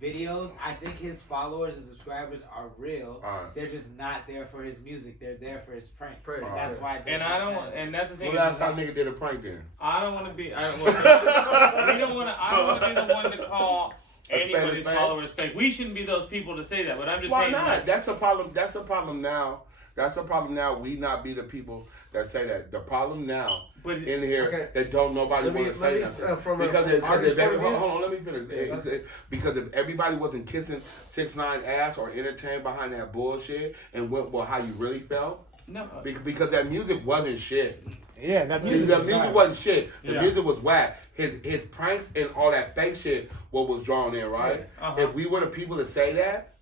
videos, I think his followers and subscribers are real. Alright. They're just not there for his music. They're there for his pranks. Pranks. And that's why. It does And not I don't. translate. And that's the thing. Well, last time nigga did a prank then. I don't want to be. I don't want to be the one to call anybody's followers fake. We shouldn't be those people to say that. But I'm just Why saying. not? Like, That's a problem. That's a problem now. That's a problem now. We not be the people that say that. The problem now But in here Okay. that don't nobody Let me- want to let say me, nothing. from a- Because from if artist point of everybody, view- hold on, let me finish. Because if everybody wasn't kissing 6ix9ine ass or entertained behind that bullshit and went well how you really felt, no. because that music wasn't shit. Yeah, that The music wasn't shit. The Yeah. music was whack. His pranks and all that fake shit what was drawn in, right? Uh-huh. If we were the people to say that,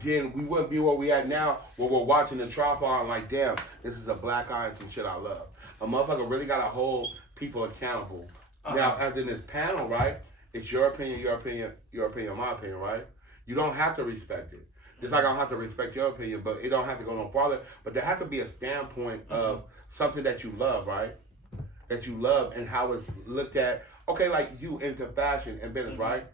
then we wouldn't be where we at now where we're watching the Trop on like, damn, this is a black eye and some shit I love. A motherfucker really gotta hold people accountable. Uh-huh. Now, as in this panel, right? It's your opinion, my opinion, right? You don't have to respect it. Just like I don't have to respect your opinion, but it don't have to go no farther. But there has to be a standpoint of something that you love, right? That you love and how it's looked at. Okay, like you into fashion and business, right?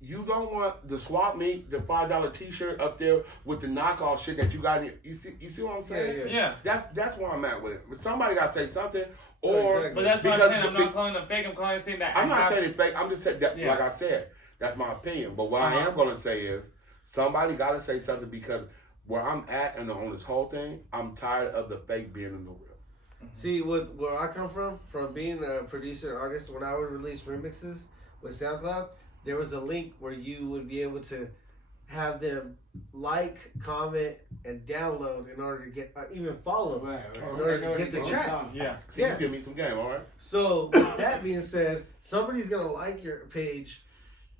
You don't want the swap meet, the $5 T-shirt up there with the knockoff shit that you got in. You see what I'm saying? Yeah. That's where I'm at with it. But somebody got to say something, or Exactly. But that's what I'm because saying. I'm not calling them fake. I'm calling saying that. I'm not saying it's fake. I'm just saying that, Yeah. like I said, that's my opinion. But what I am going to say is somebody got to say something because where I'm at and on this whole thing, I'm tired of the fake being in the real. See, where I come from being a producer and artist, when I would release remixes with SoundCloud, there was a link where you would be able to have them like, comment, and download in order to get, even follow, Right. in order to get the track. Yeah. See, Yeah. you give me some game, all right? So, with that being said, somebody's going to like your page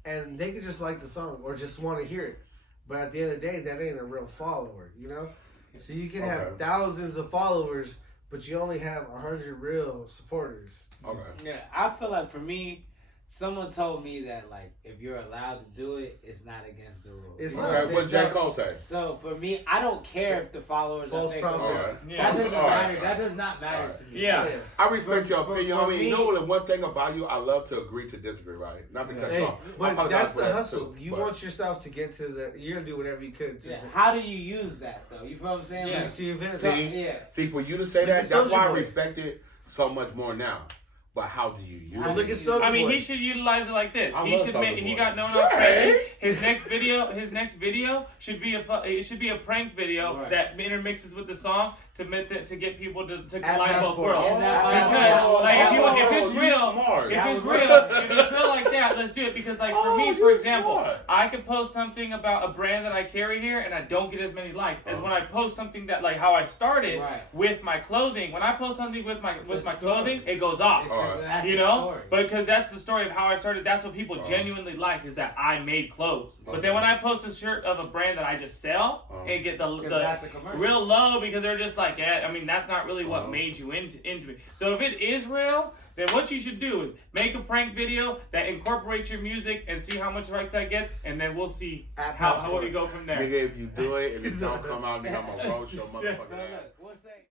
and they could just like the song or just want to hear it. But at the end of the day, that ain't a real follower, you know? So you can have Okay. thousands of followers, but you only have 100 real supporters. Okay. Yeah, I feel like for me, someone told me that like if you're allowed to do it, it's not against the rules. It's You not. know Okay, what what I'm J. saying? Cole say? So for me, I don't care if the followers False are fake. prophets. or not. Alright. Yeah. That doesn't Alright. matter. That does not matter Alright. to me. Yeah. I respect your For opinion. I mean, me- you know the one thing about you, I love to agree to disagree, right? Not to cut you Hey, off. I but apologize that's for the that, hustle. too, You but- want yourself to get to the. You're gonna do whatever you could to. Yeah. How do you use that though? You feel what I'm saying? Yeah. Like, to your advantage. so, See? yeah. See, for you to say Look that, at that's why I Soulja Boy. respect it so much more now. But how do you use How it? Look at Soulja I mean, Boy. he should utilize it like this. I He love should Soulja make. He Boy. got known Sure. on prank. His next video should be it should be a prank video Right. that intermixes with the song to get people to At combine both Passport. worlds. And that Because, Passport. like, if Oh, it's you real, smart. if That it's was real, right. if it's real like that, let's do it. Because, like, for me, Oh, for you example, smart. I could post something about a brand that I carry here, and I don't get as many likes as when I post something that, like, how I started Right. with my clothing. When I post something with my The story. clothing, it goes off. Because that's You the know, story. but because that's the story of how I started. That's what people genuinely like is that I made clothes. But then when I post a shirt of a brand that I just sell and get Because that's a commercial. real low because they're just like, yeah, I mean that's not really what Uh-huh. made you into it. So if it is real, then what you should do is make a prank video that incorporates your music and see how much likes that gets, and then we'll see At how Passport. we go from there. Nigga, if you do it and it don't come out, nigga, I'm gonna roast your So motherfucking ass. look,